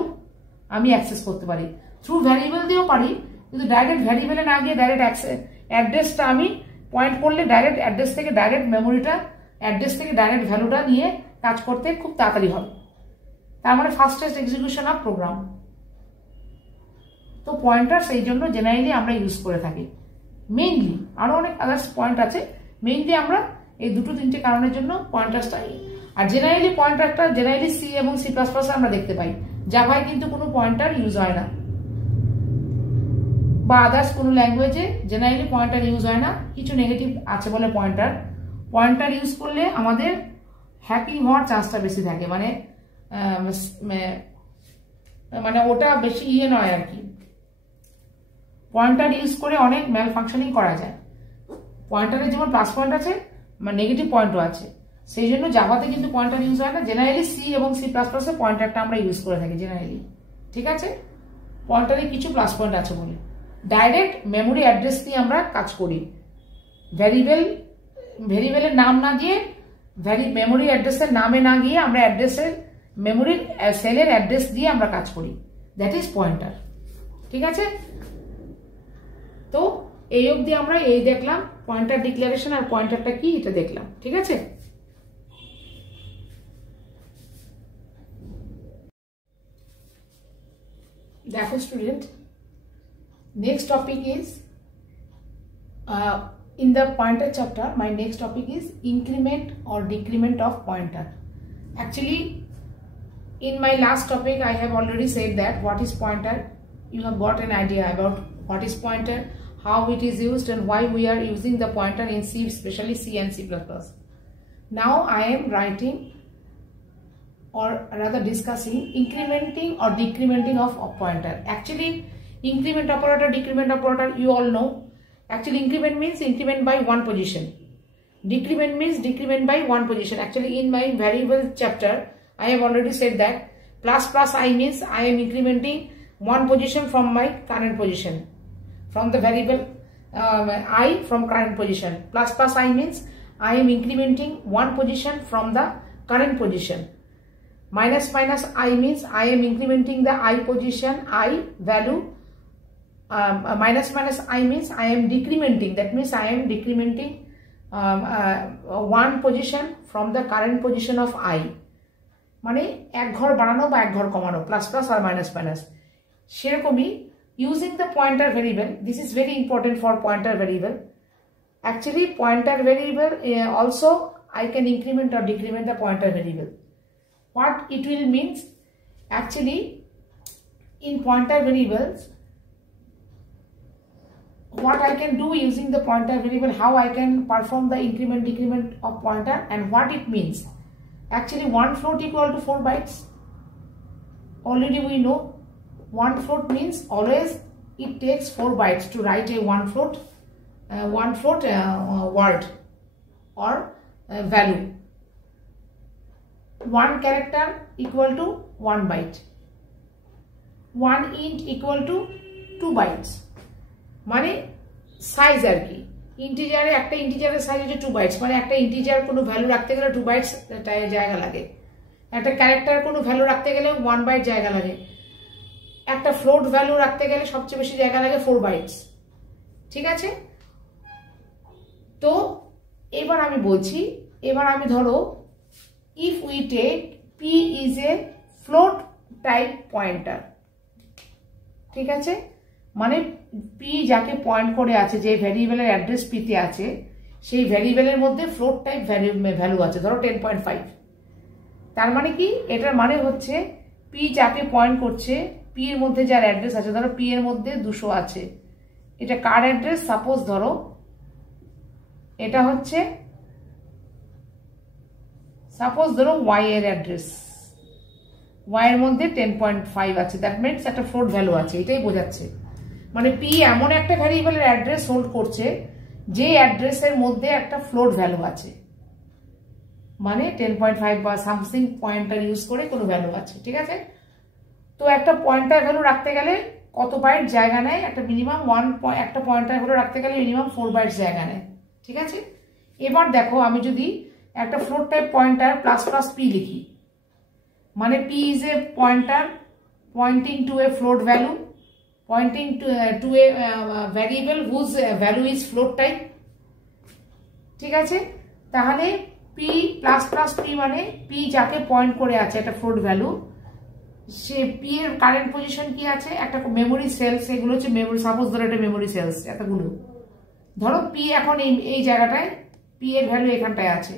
আমি অ্যাক্সেস করতে পারি, থ্রু ভ্যারিয়েবল দিয়েও পারি, কিন্তু ডাইরেক্ট ভ্যারিয়েবলে না গিয়ে ডাইরেক্ট অ্যাড্রেসটা আমি পয়েন্ট করলে ডাইরেক্ট অ্যাড্রেস থেকে ডাইরেক্ট মেমোরিটা, অ্যাড্রেস থেকে ডাইরেক্ট ভ্যালুটা নিয়ে কাজ করতে খুব তাড়াতাড়ি হবে। তার মানে ফাস্টেস্ট এক্সিকিউশন অফ প্রোগ্রাম। তো পয়েন্টার সেই জন্য জেনারেলি আমরা ইউজ করে থাকি মেইনলি। আরও অনেক আদার্স পয়েন্ট আছে, মেইনলি আমরা এই দুটো তিনটে কারণের জন্য পয়েন্টারটা। আর জেনারেলি পয়েন্টারটা জেনারেলি সি এবং সি প্লাস প্লাসে আমরা দেখতে পাই, জাভায় কিন্তু কোনো পয়েন্টার ইউজ হয় না, বা আদার্স কোনো ল্যাঙ্গুয়েজে জেনারেলি পয়েন্টার ইউজ হয় না। কিছু নেগেটিভ আছে বলে পয়েন্টার ইউজ করলে আমাদের হ্যাকিং হওয়ার চান্সটা বেশি থাকে, মানে ওটা বেশি নয় আর কি। পয়েন্টার ইউজ করে অনেক ম্যাল ফাংশনিং করা যায়। পয়েন্টারের যেমন প্লাস পয়েন্ট আছে, নেগেটিভ পয়েন্টও আছে, সেই জন্য জাভাতে কিন্তু পয়েন্টার ইউজ হয় না। জেনারেলি সি এবং সি প্লাস প্লাসে পয়েন্টারটা আমরা ইউজ করে থাকি জেনারেলি। ঠিক আছে, পয়েন্টারে কিছু প্লাস পয়েন্ট আছে বলে ডাইরেক্ট মেমোরি অ্যাড্রেস দিয়ে আমরা কাজ করি। ভেরিয়েবলের নাম না দিয়ে, মেমোরি অ্যাড্রেসের নামে না গিয়ে আমরা অ্যাড্রেসের মেমোরির সেলের অ্যাড্রেস দিয়ে আমরা কাজ করি, দ্যাট ইজ পয়েন্টার। ঠিক আছে, তো এই অবধি আমরা এই দেখলাম পয়েন্টার ডিক্লারেশন আর পয়েন্টারটা কি এটা দেখলাম। ঠিক আছে, দেখো student, next topic is in the pointer chapter. My next topic is increment or decrement of pointer. Actually, in my last topic I have already said that what is pointer. You have got an idea about what is pointer, how it is used, and why we are using the pointer in C, especially C and C++. Now I am writing, or rather discussing, incrementing or decrementing of pointer. Actually, increment operator, decrement operator, you all know. Actually, increment means increment by one position. Decrement means decrement by one position. Actually, in my variable chapter, I have already said that plus plus I means I am incrementing one position from my current position, from the variable I from current position. Plus plus I means I am incrementing one position from the current position. Minus minus I means I am incrementing the I position, I value. Minus minus I means I am decrementing, that means I am decrementing one position from the current position of I. মানে এক ঘর বাড়ানো বা এক ঘর কমানো, plus plus আর minus minus. সেরকমই using the pointer variable, this is very important for pointer variable. Actually, pointer variable also I can increment or decrement the pointer variable. What it will means, actually in pointer variables, what I can do using the pointer variable, how I can perform the increment decrement of pointer, and what it means. Actually, one float equal to 4 bytes. Already we know one float means always it takes 4 bytes to write a one float word, or value, 1 character equal to 1 byte, 1 int equal to 2 bytes, মানে size আর কি। ইন্টিজারে একটা ইন্টিজারের size হচ্ছে 2 bytes, মানে একটা integer কোনো value রাখতে গেলে 2 বাইটস জায়গা লাগে, একটা ক্যারেক্টার কোনো ভ্যালু রাখতে গেলে 1 বাইট জায়গা লাগে, একটা ফ্লোট ভ্যালু রাখতে গেলে সবচেয়ে বেশি জায়গা লাগে 4 বাইটস। ঠিক আছে, তো এবার আমি বলছি, এবার আমি ধরো if we take p is a float type pointer, ঠিক আছে, মানে পি যাকে পয়েন্ট করে আছে, যে ভ্যারিয়েবলের অ্যাড্রেস পিতে আছে, সেই ভ্যারিয়েবলের মধ্যে ফ্লোট টাইপ ভ্যালু আছে, ধরো 10.5। তার মানে কি, এটার মানে হচ্ছে পি যাকে পয়েন্ট করছে, পি এর মধ্যে যার অ্যাড্রেস আছে, ধরো পি এর মধ্যে 200 আছে, এটা কার অ্যাড্রেস? সাপোজ ধরো এটা হচ্ছে, সাপোজ ধরো ওয়াই এর অ্যাড্রেস, ওয়াই এর মধ্যে 10.5 আছে, দ্যাট মিনস একটা ফ্লোট ভ্যালু আছে, এটাই বোঝাচ্ছে। মানে পি এমন একটা ভ্যারিয়েবলের অ্যাড্রেস হোল্ড করছে যে অ্যাড্রেসের মধ্যে একটা ফ্লোট ভ্যালু আছে, মানে 10.5 বা সামথিং পয়েন্টার ইউজ করে কোনো ভ্যালু আছে। ঠিক আছে, তো একটা পয়েন্টার ভ্যালু রাখতে গেলে কত বাইট জায়গা নেয়? একটা মিনিমাম একটা পয়েন্টার ভ্যালু রাখতে গেলে মিনিমাম 4 বাইট জায়গা নেয়। ঠিক আছে, এবার দেখো আমি যদি একটা float type pointer plus plus p লিখি, মানে p is a pointer pointing to a float value, pointing to a variable whose value is float type। ঠিক আছে, তাহলে p প্লাস প্লাস p মানে p যাকে পয়েন্ট করে আছে একটা ফ্লোট ভ্যালু, সে p এর কারেন্ট পজিশন কি আছে? একটা মেমোরি সেলস, এগুলো হচ্ছে মেমোরি, সাপোজ ধরো এটা মেমোরি সেলস এতগুলো, ধরো p এখন এই জায়গাটায় p এর ভ্যালু এখানটায় আছে,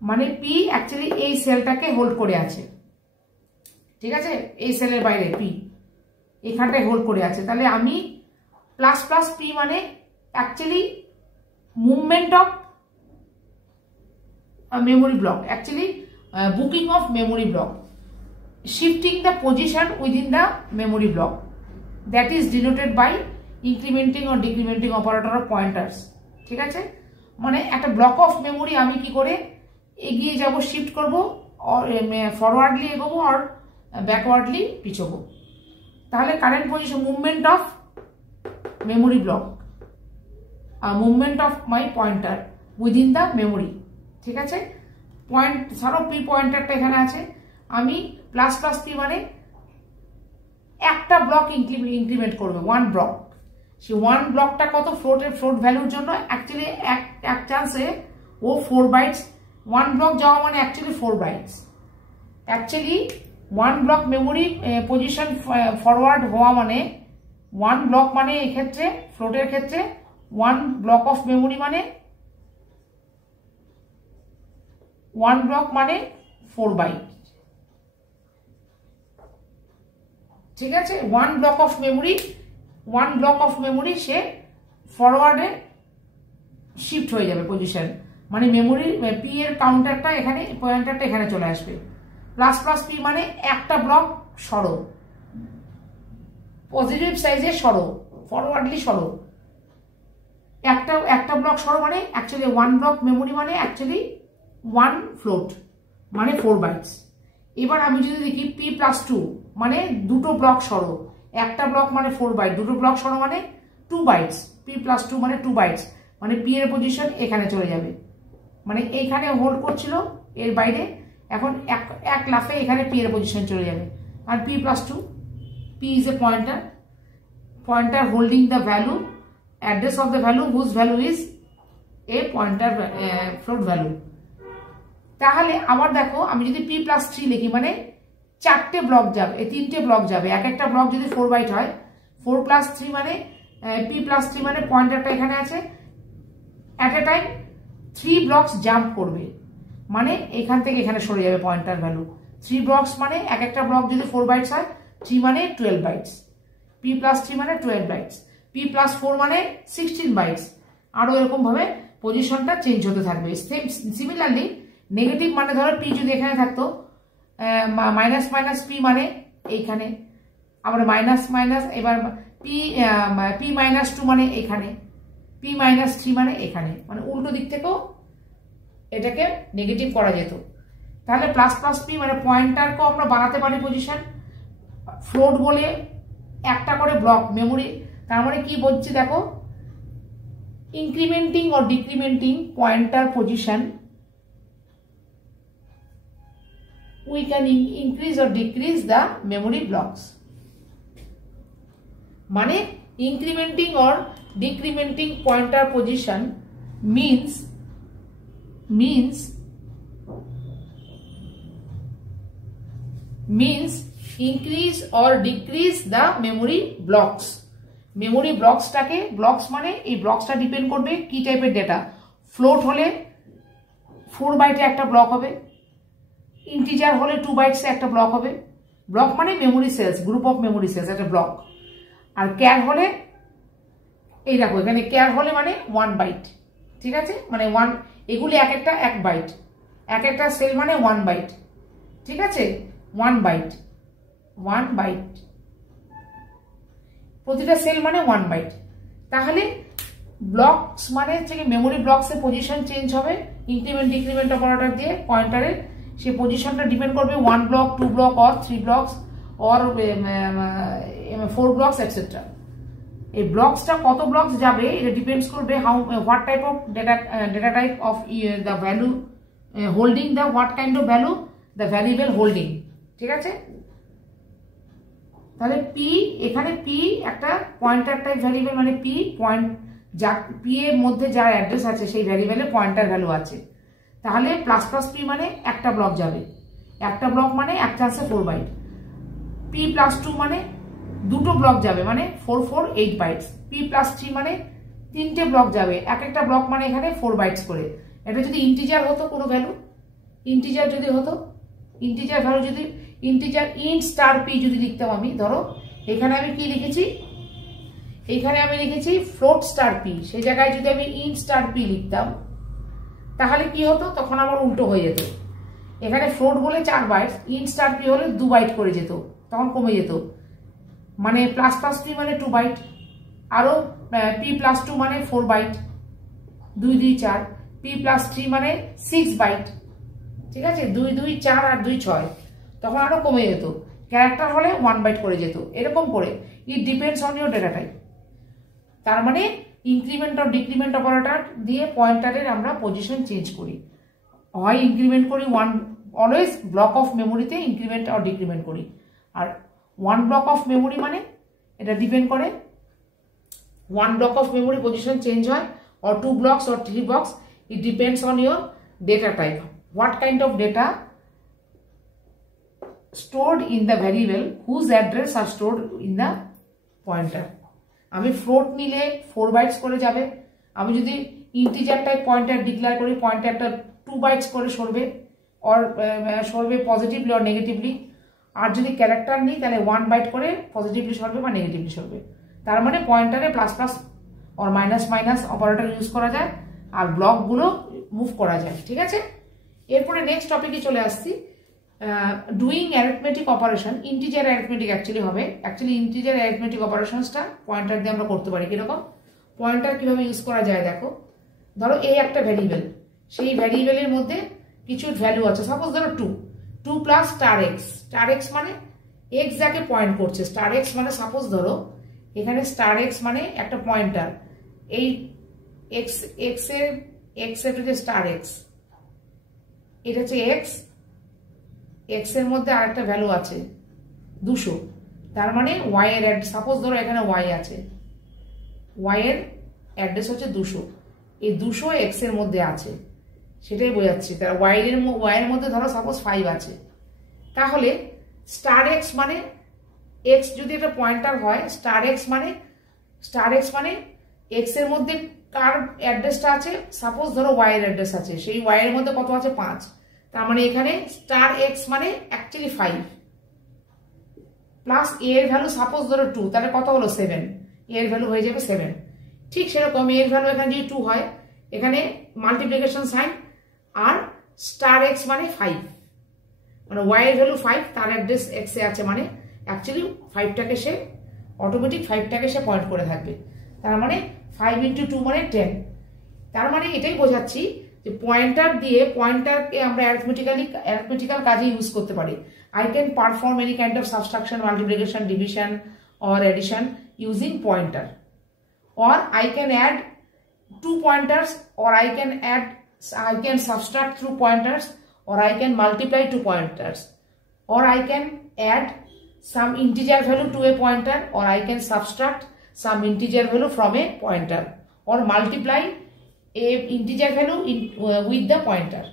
মানে p অ্যাকচুয়ালি এই সেলটাকে হোল্ড করে আছে। ঠিক আছে, এই সেলের বাইরে p এখানটায় হোল্ড করে আছে, তাহলে আমি প্লাস প্লাস পি মানে actually movement of memory block, actually booking of memory block, shifting the position within the memory block, that is denoted by incrementing or decrementing operator of pointers. ঠিক আছে, মানে একটা block of memory আমি কি করে এগিয়ে যাব, শিফট করব, ফরওয়ার্ডলি এগোবো আর ব্যাকওয়ার্ডলি পিছোবো, তাহলে current position movement of memory block, movement of my pointer within the memory. ঠিক আছে, পয়েন্ট ধরো পি পয়েন্টারটা এখানে আছে, আমি প্লাস প্লাস পি মানে একটা ব্লক ইনক্রিমেন্ট করবে, 1 ব্লক, সে 1 ব্লকটা কত? ফ্লোট ভ্যালুর জন্য অ্যাকচুয়ালি এক চান্সে ও 4 বাইটস, 1 ব্লক যাওয়া মানে actually 4 bytes, actually 1 block memory position forward হওয়া মানে 1 ব্লক মানে এক্ষেত্রে ফ্লোটের ক্ষেত্রে 1 ব্লক অফ মেমোরি মানে 1 ব্লক মানে 4 বাইট। ঠিক আছে, 1 ব্লক অফ মেমোরি সে ফরওয়ার্ডে শিফট হয়ে যাবে পজিশন, মানে মেমোরি পি এর কাউন্টারটা এখানে, পয়েন্টারটা এখানে চলে আসবে, প্লাস প্লাস পি মানে একটা ব্লক সরো, পজিটিভ সাইজে সরো, ফরওয়ার্ডলি সরো, একটা ব্লক সরো মানে অ্যাকচুয়ালি 1 ব্লক মেমোরি মানে অ্যাকচুয়ালি 1 ফ্লোট মানে 4 বাইটস। এবার আমি যদি দেখি পি প্লাস 2 মানে দুটো ব্লক সরো, একটা ব্লক মানে 4 বাইট, দুটো ব্লক সরো মানে 2 বাইটস, পি প্লাস 2 মানে 2 বাইটস, মানে পি এর পজিশন এখানে চলে যাবে, মানে এইখানে হোল্ড করছিল এর বাইরে, এখন এক লাফে এখানে পি এর পজিশন চলে যাবে, আর P plus 2, P is a pointer holding the value, address of the value whose value is a pointer float value. তাহলে আবার দেখো আমি যদি পি প্লাস 3 লিখি মানে 4টে ব্লক যাবে, 3টে ব্লক যাবে, এক একটা ব্লক যদি 4 বাইট হয়, 4 প্লাস 3 মানে পি প্লাস 3 মানে পয়েন্টারটা এখানে আছে, at a time 3 blocks jump করবে, মানে এখান থেকে এখানে সরে যাবে পয়েন্টার ভ্যালু, 3 ব্লকস মানে এক একটা ব্লক যদি 4 বাইটস হয়, 3 মানে 12 বাইটস, পি প্লাস 3 মানে 12 বাইটস, পি প্লাস 4 মানে 16 বাইটস, আরো এরকম ভাবে পজিশনটা চেঞ্জ হতে থাকবে। সিমিলারলি নেগেটিভ মানে ধরো পি যদি এখানে থাকতো, মাইনাস মাইনাস পি মানে এইখানে, আবার মাইনাস মাইনাস, এবার পি মাইনাস 2 মানে এখানে, পি মাইনাস 3 মানে এখানে, মানে উল্টো দিক থেকেও এটাকে নেগেটিভ করা যেত। তাহলে প্লাস প্লাস পি মানে পয়েন্টারকেও আমরা বানাতে পারি পজিশন, ফ্লোট বলে একটা করে ব্লক মেমোরি। তার মানে কি বলছি দেখো, incrementing or decrementing pointer position, we can increase or decrease the memory blocks. মানে incrementing or decrementing pointer position means increase or decrease the memory blocks. memory blocks টাকে, blocks মানে এই ব্লকসটা ডিপেন্ড করবে কি টাইপের ডেটা। ফ্লোট হলে 4 বাইটে একটা ব্লক হবে, ইন্টিজার হলে 2 বাইটসে একটা ব্লক হবে। ব্লক মানে memory cells, group of memory cells, একটা ব্লক। আর ক্যার হলে এই দেখো এখানে ক্যার হলে মানে 1 বাইট, ঠিক আছে, মানে 1, এগুলি এক একটা 1 বাইট, এক একটা সেল মানে 1 বাইট, ঠিক আছে, 1 বাইট, প্রতিটা সেল মানে 1 বাইট। তাহলে ব্লকস মানে থেকে মেমোরি ব্লকসের পজিশন চেঞ্জ হবে ইনক্রিমেন্ট ডিক্রিমেন্ট অপারেটর দিয়ে পয়েন্টারের। সেই পজিশনটা ডিপেন্ড করবে 1 block, 2 block or 3 blocks or 4 blocks etcetera. এই ব্লকসটা কত ব্লকস যাবে এটা ডিপেন্ডস করবে what type of data type of the value holding, the what kind of value the variable holding, ঠিক আছে। তাহলে পি, এখানে পি একটা পয়েন্টার টাইপ ভ্যারিয়েবল, মানে পি পয়েন্ট, যা পি এর মধ্যে যার অ্যাড্রেস আছে সেই ভ্যারিয়েবলে পয়েন্টার ভ্যালু আছে। তাহলে প্লাস প্লাস পি মানে একটা ব্লক যাবে, একটা ব্লক মানে এক চান্সে 4 বাইট। পি প্লাস 2 মানে দুটো ব্লক যাবে, মানে 4 4 8 বাইটস। পি প্লাস 3 মানে 3টে ব্লক যাবে, এক একটা ব্লক মানে এখানে 4 বাইটস করে। এটা যদি ইন্টিজার হতো কোনো ভ্যালু, ইন্টিজার যদি হতো, ইন্টিজার ভ্যালু যদি ইন্টিজার ইন্ট স্টার পি যদি লিখতাম আমি, ধরো এখানে আমি কি লিখেছি, এখানে আমি লিখেছি ফ্লোট স্টার পি, সেই জায়গায় যদি আমি ইন্ট স্টার পি লিখতাম তাহলে কি হতো, তখন আমার উল্টো হয়ে যেত। এখানে ফ্লোট বলে 4 বাইট, ইন্ট স্টার পি হলে 2 বাইট করে যেত, তখন কমে যেত। মানে প্লাস প্লাস পি মানে 2 বাইট, আরো পি প্লাস 2 মানে 4 বাইট, 2 2 4, পি প্লাস 3 মানে 6 বাইট, ঠিক আছে, 2 2 4 আর 2 6, তখন আরো কমে যেত। ক্যারেক্টার হলে 1 বাইট করে যেত, এরকম করে। It depends on your data type. তার মানে ইনক্রিমেন্ট অর ডিক্রিমেন্ট অপারেটর দিয়ে পয়েন্টারের আমরা পজিশন চেঞ্জ করি, হয় ইনক্রিমেন্ট করি 1, অলওয়েজ ব্লক অফ মেমোরিতে ইনক্রিমেন্ট অর ডিক্রিমেন্ট করি। আর 1 ব্লক অফ মেমোরি মানে এটা ডিপেন্ড করে 1 block of memory position change হয়, or 2 blocks or 3 blocks, it depends on your data type, what kind of data stored in the variable whose address are stored in the pointer. আমি float নিলে 4 bytes করে যাবে, আমি যদি integer type pointer declare করি পয়েন্টারটা 2 bytes করে সরবে, or সরবে পজিটিভলি অর নেগেটিভলি। আর যদি ক্যারেক্টার নিই তাহলে 1 বাইট করে পজিটিভলি সরবে বা নেগেটিভলি সরবে। তার মানে পয়েন্টারে plus plus or minus minus operator use করা যায়, আর ব্লকগুলো মুভ করা যায়, ঠিক আছে। এরপরে নেক্সট টপিকে চলে আসছি, doing arithmetic operation. Integer arithmetic actually হবে, অ্যাকচুয়ালি ইন্টিজার অ্যারিথমেটিক অপারেশনসটা পয়েন্টার দিয়ে আমরা করতে পারি। কিরকম পয়েন্টার কিভাবে ইউজ করা যায় দেখো, ধরো এই একটা ভ্যারিয়েবল, সেই ভ্যারিয়েবলের মধ্যে কিছু ভ্যালু আছে, সাপোজ ধরো 2 plus star x. Star x মানে এক্স যাকে পয়েন্ট করছে, স্টার এক্স মানে সাপোজ ধরো এখানে স্টার এক্স মানে একটা পয়েন্টার, এই এক্স এর যে স্টার এক্স, এটা হচ্ছে এক্স, এক্স এর মধ্যে আরেকটা ভ্যালু আছে 200, তার মানে ওয়াই এর অ্যাড্রেস, সাপোজ ধরো এখানে ওয়াই আছে, ওয়াই এর অ্যাড্রেস হচ্ছে 200, এই 200 এক্স এর মধ্যে আছে, সেটাই বোঝাচ্ছি। তার ওয়াই এর মধ্যে ধরো সাপোজ 5 আছে, তাহলে স্টার এক্স মানে এক্স যদি এটা পয়েন্টার হয়, স্টার এক্স মানে এক্স এর মধ্যে কার অ্যাড্রেসটা আছে, সাপোজ ধরো ওয়াই এর অ্যাড্রেস আছে, সেই ওয়াই এর মধ্যে কত আছে 5, তার মানে এখানে স্টার এক্স মানে অ্যাকচুয়ালি 5 প্লাস এ এর ভ্যালু সাপোজ ধরো 2, তাহলে কত হলো 7, এ এর ভ্যালু হয়ে যাবে 7। ঠিক সেরকম এ এর ভ্যালু এখানে যদি 2 হয়, এখানে মাল্টিপ্লিকেশন সাইন, আর স্টার এক্স মানে 5, মানে ওয়াই এর ভ্যালু 5, তার অ্যাড্রেস এক্স এ আছে, মানে অ্যাকচুয়ালি 5টাকে সে অটোমেটিক 5টাকে সে পয়েন্ট করে থাকবে। তার মানে 5 × 2 মানে 10। তার মানে এটাই বোঝাচ্ছি যে পয়েন্টার দিয়ে পয়েন্টারকে আমরা অ্যারিথমেটিক্যাল কাজে ইউজ করতে পারি। I can perform any kind of subtraction, multiplication, division or addition using pointer, or I can add 2 pointers, or I can subtract through pointers, or I can multiply 2 pointers, or I can add some integer value to a pointer, or I can subtract some integer value from a pointer, or multiply a integer value with the pointer।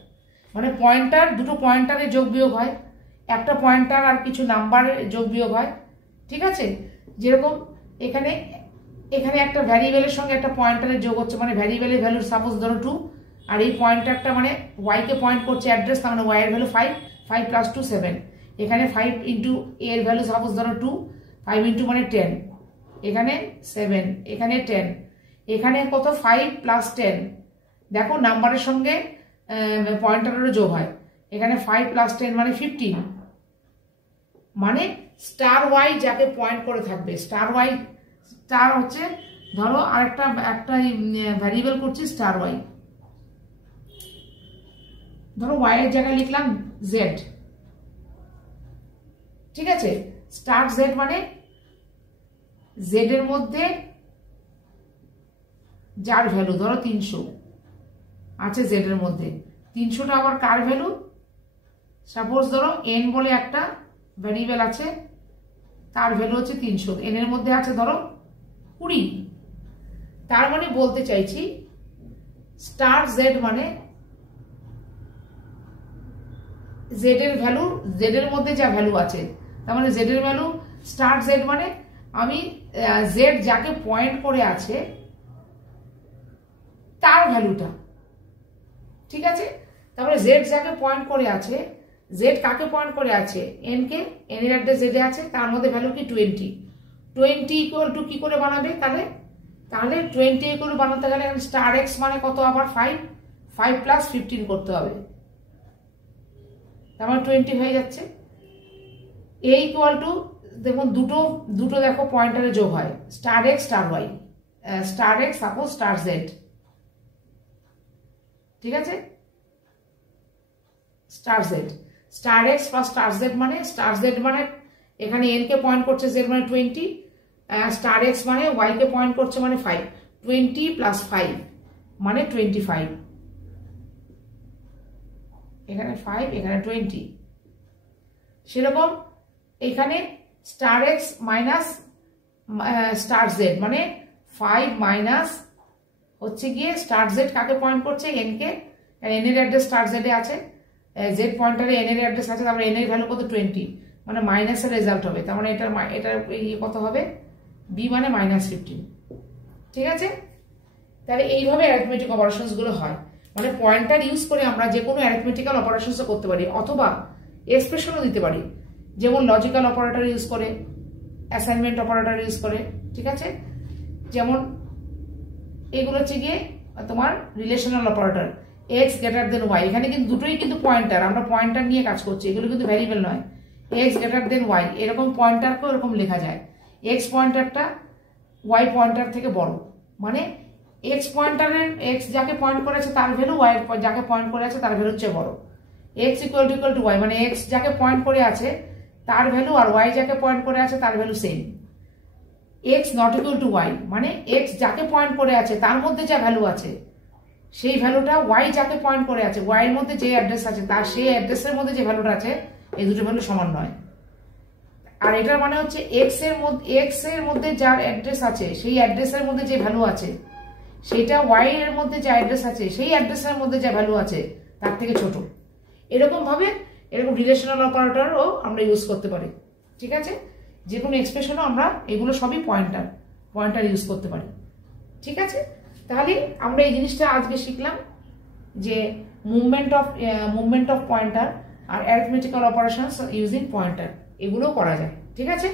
মানে pointer, দুটো পয়েন্টারের যোগ বিয়োগ হয়, একটা pointer আর কিছু নাম্বারের যোগ বিয়োগ হয়, ঠিক আছে। যেরকম এখানে একটা ভ্যারিয়েবলের সঙ্গে একটা পয়েন্টারের যোগ হচ্ছে, মানে ভ্যারিয়েবলের ভ্যালু সাপোজ ধরো 2, আর এই পয়েন্টারটা মানে ওয়াই কে পয়েন্ট করছে অ্যাড্রেস, তার মানে ওয়াই এর ভ্যালু 5, 5 + 2 7, এখানে 5 ইন্টু এর ভ্যালু সাপোজ ধরো 2, 5 ইন্টু মানে 10, এখানে 7, এখানে 10, এখানে কত 5 + 10, দেখো নাম্বারের সঙ্গে পয়েন্টারেরও যোগ হয়, এখানে 5 + 10 মানে 15, মানে স্টার ওয়াই যাকে পয়েন্ট করে থাকবে, স্টার ওয়াই, স্টার হচ্ছে ধরো আরেকটা ভ্যারিয়েবল করছি স্টার ওয়াই, ধরো ওয়াই এর জায়গায় লিখলাম জেড, ঠিক আছে। স্টার জেড মানে জেড এর মধ্যে যার ভ্যালু ধরো 300 আছে, জেড এর মধ্যে 300টা আবার কার ভ্যালু, সাপোজ ধরো এন বলে একটা ভ্যারিয়েবল আছে, তার ভ্যালু হচ্ছে 300, এন এর মধ্যে আছে ধরো 20, তার মানে বলতে চাইছি স্টার জেড মানে জেড এর ভ্যালু, জেড এর মধ্যে যা ভ্যালু আছে, তার মানে জেড এর ভ্যালু স্টার জেড মানে আমি জেড যাকে পয়েন্ট করে আছে তার ভ্যালুটা, ঠিক আছে। তারপরে জেড যাকে পয়েন্ট করে আছে, জেড কাকে পয়েন্ট করে আছে, এন কে, এন এর অ্যাড্রেস জেডে আছে, তার মধ্যে ভ্যালু কি 20, 20 ইকুয়াল টু কি করে বানাবে, তাহলে 20 ইকুয়াল টু বানাতে গেলে স্টার এক্স মানে কত, আবার 5 + 15 করতে হবে, তার মানে 20 হয়ে যাচ্ছে। এ ইকুয়াল টু দেখুন দুটো দেখো পয়েন্টারে যোগ হয়, star x star y, star x suppose star z, ঠিক আছে, star z, star x plus star z মানে এখানে এন কে পয়েন্ট করছে জেড মানে 20, স্টার এক্স মানে ওয়াই কে পয়েন্ট করছে মানে 5, 20 + 5 মানে 25, এখানে 5 এখানে 20, সেরকম এখানে star x minus star z মানে 5 মাইনাস হচ্ছে গিয়ে স্টার জেড কাকে পয়েন্ট করছে, এন কে, এন এর অ্যাড্রেস স্টার জেডে আছে, জেড পয়েন্টারে এন এর অ্যাড্রেস আছে, তারপরে এন এর ভ্যালু কত 20, মানে মাইনাসের রেজাল্ট হবে, তার মানে এটার কত হবে, বি মানে -15, ঠিক আছে। তাহলে এইভাবে অ্যারিথমেটিক অপারেশনস গুলো হয়, মানে পয়েন্টার ইউজ করে আমরা যে কোনো অ্যারিথমেটিক্যাল অপারেশনস করতে পারি, অথবা এক্সপ্রেশনও দিতে পারি, যেমন লজিক্যাল অপারেটর ইউজ করে, অ্যাসাইনমেন্ট অপারেটর ইউজ করে, ঠিক আছে। যেমন এগুলো হচ্ছে গিয়ে তোমার relational operator, x greater than y, এখানে কিন্তু দুটোই কিন্তু পয়েন্টার, আমরা পয়েন্টার নিয়ে কাজ করছি, এগুলো কিন্তু ভ্যারিয়েবল নয়, এক্স গ্রেটার দেন ওয়াই, এরকম পয়েন্টারকেও এরকম লেখা যায়, এক্স পয়েন্টারটা ওয়াই পয়েন্টার থেকে বড়, মানে এক্স পয়েন্টারের এক্স যাকে পয়েন্ট করেছে তার ভ্যালু ওয়াই যাকে পয়েন্ট করে আছে তার ভ্যালু হচ্ছে বড়, এক্স ইকুয়াল টু ওয়াই মানে এক্স যাকে পয়েন্ট করে আছে তার ভ্যালু আর ওয়াই যাকে পয়েন্ট করে আছে তার value same, x not equal to y মানে এক্স যাকে পয়েন্ট করে আছে তার মধ্যে যা ভ্যালু আছে সেই ভ্যালুটা ওয়াই যাকে পয়েন্ট করে আছে, ওয়াই এর মধ্যে যে অ্যাড্রেস আছে তার সেই অ্যাড্রেসের মধ্যে যে ভ্যালুটা আছে, এই দুটো ভ্যালু সমান নয়। আর এটার মানে হচ্ছে এক্স এর মধ্যে যার অ্যাড্রেস আছে সেই অ্যাড্রেসের মধ্যে যে ভ্যালু আছে সেটা ওয়াই এর মধ্যে যে অ্যাড্রেস আছে সেই অ্যাড্রেসের মধ্যে যে ভ্যালু আছে তার থেকে ছোট। এরকম ভাবে এরকম রিলেশনাল অপারেটরও আমরা ইউজ করতে পারি, ঠিক আছে। যে কোনো এক্সপ্রেশনও আমরা এগুলো সবই পয়েন্টার ইউজ করতে পারি, ঠিক আছে। তাহলে আমরা এই জিনিসটা আজকে শিখলাম যে মুভমেন্ট অফ পয়েন্টার আর অ্যারিথমেটিক্যাল অপারেশনস ইউজিং পয়েন্টার, এগুলো করা যায়, ঠিক আছে।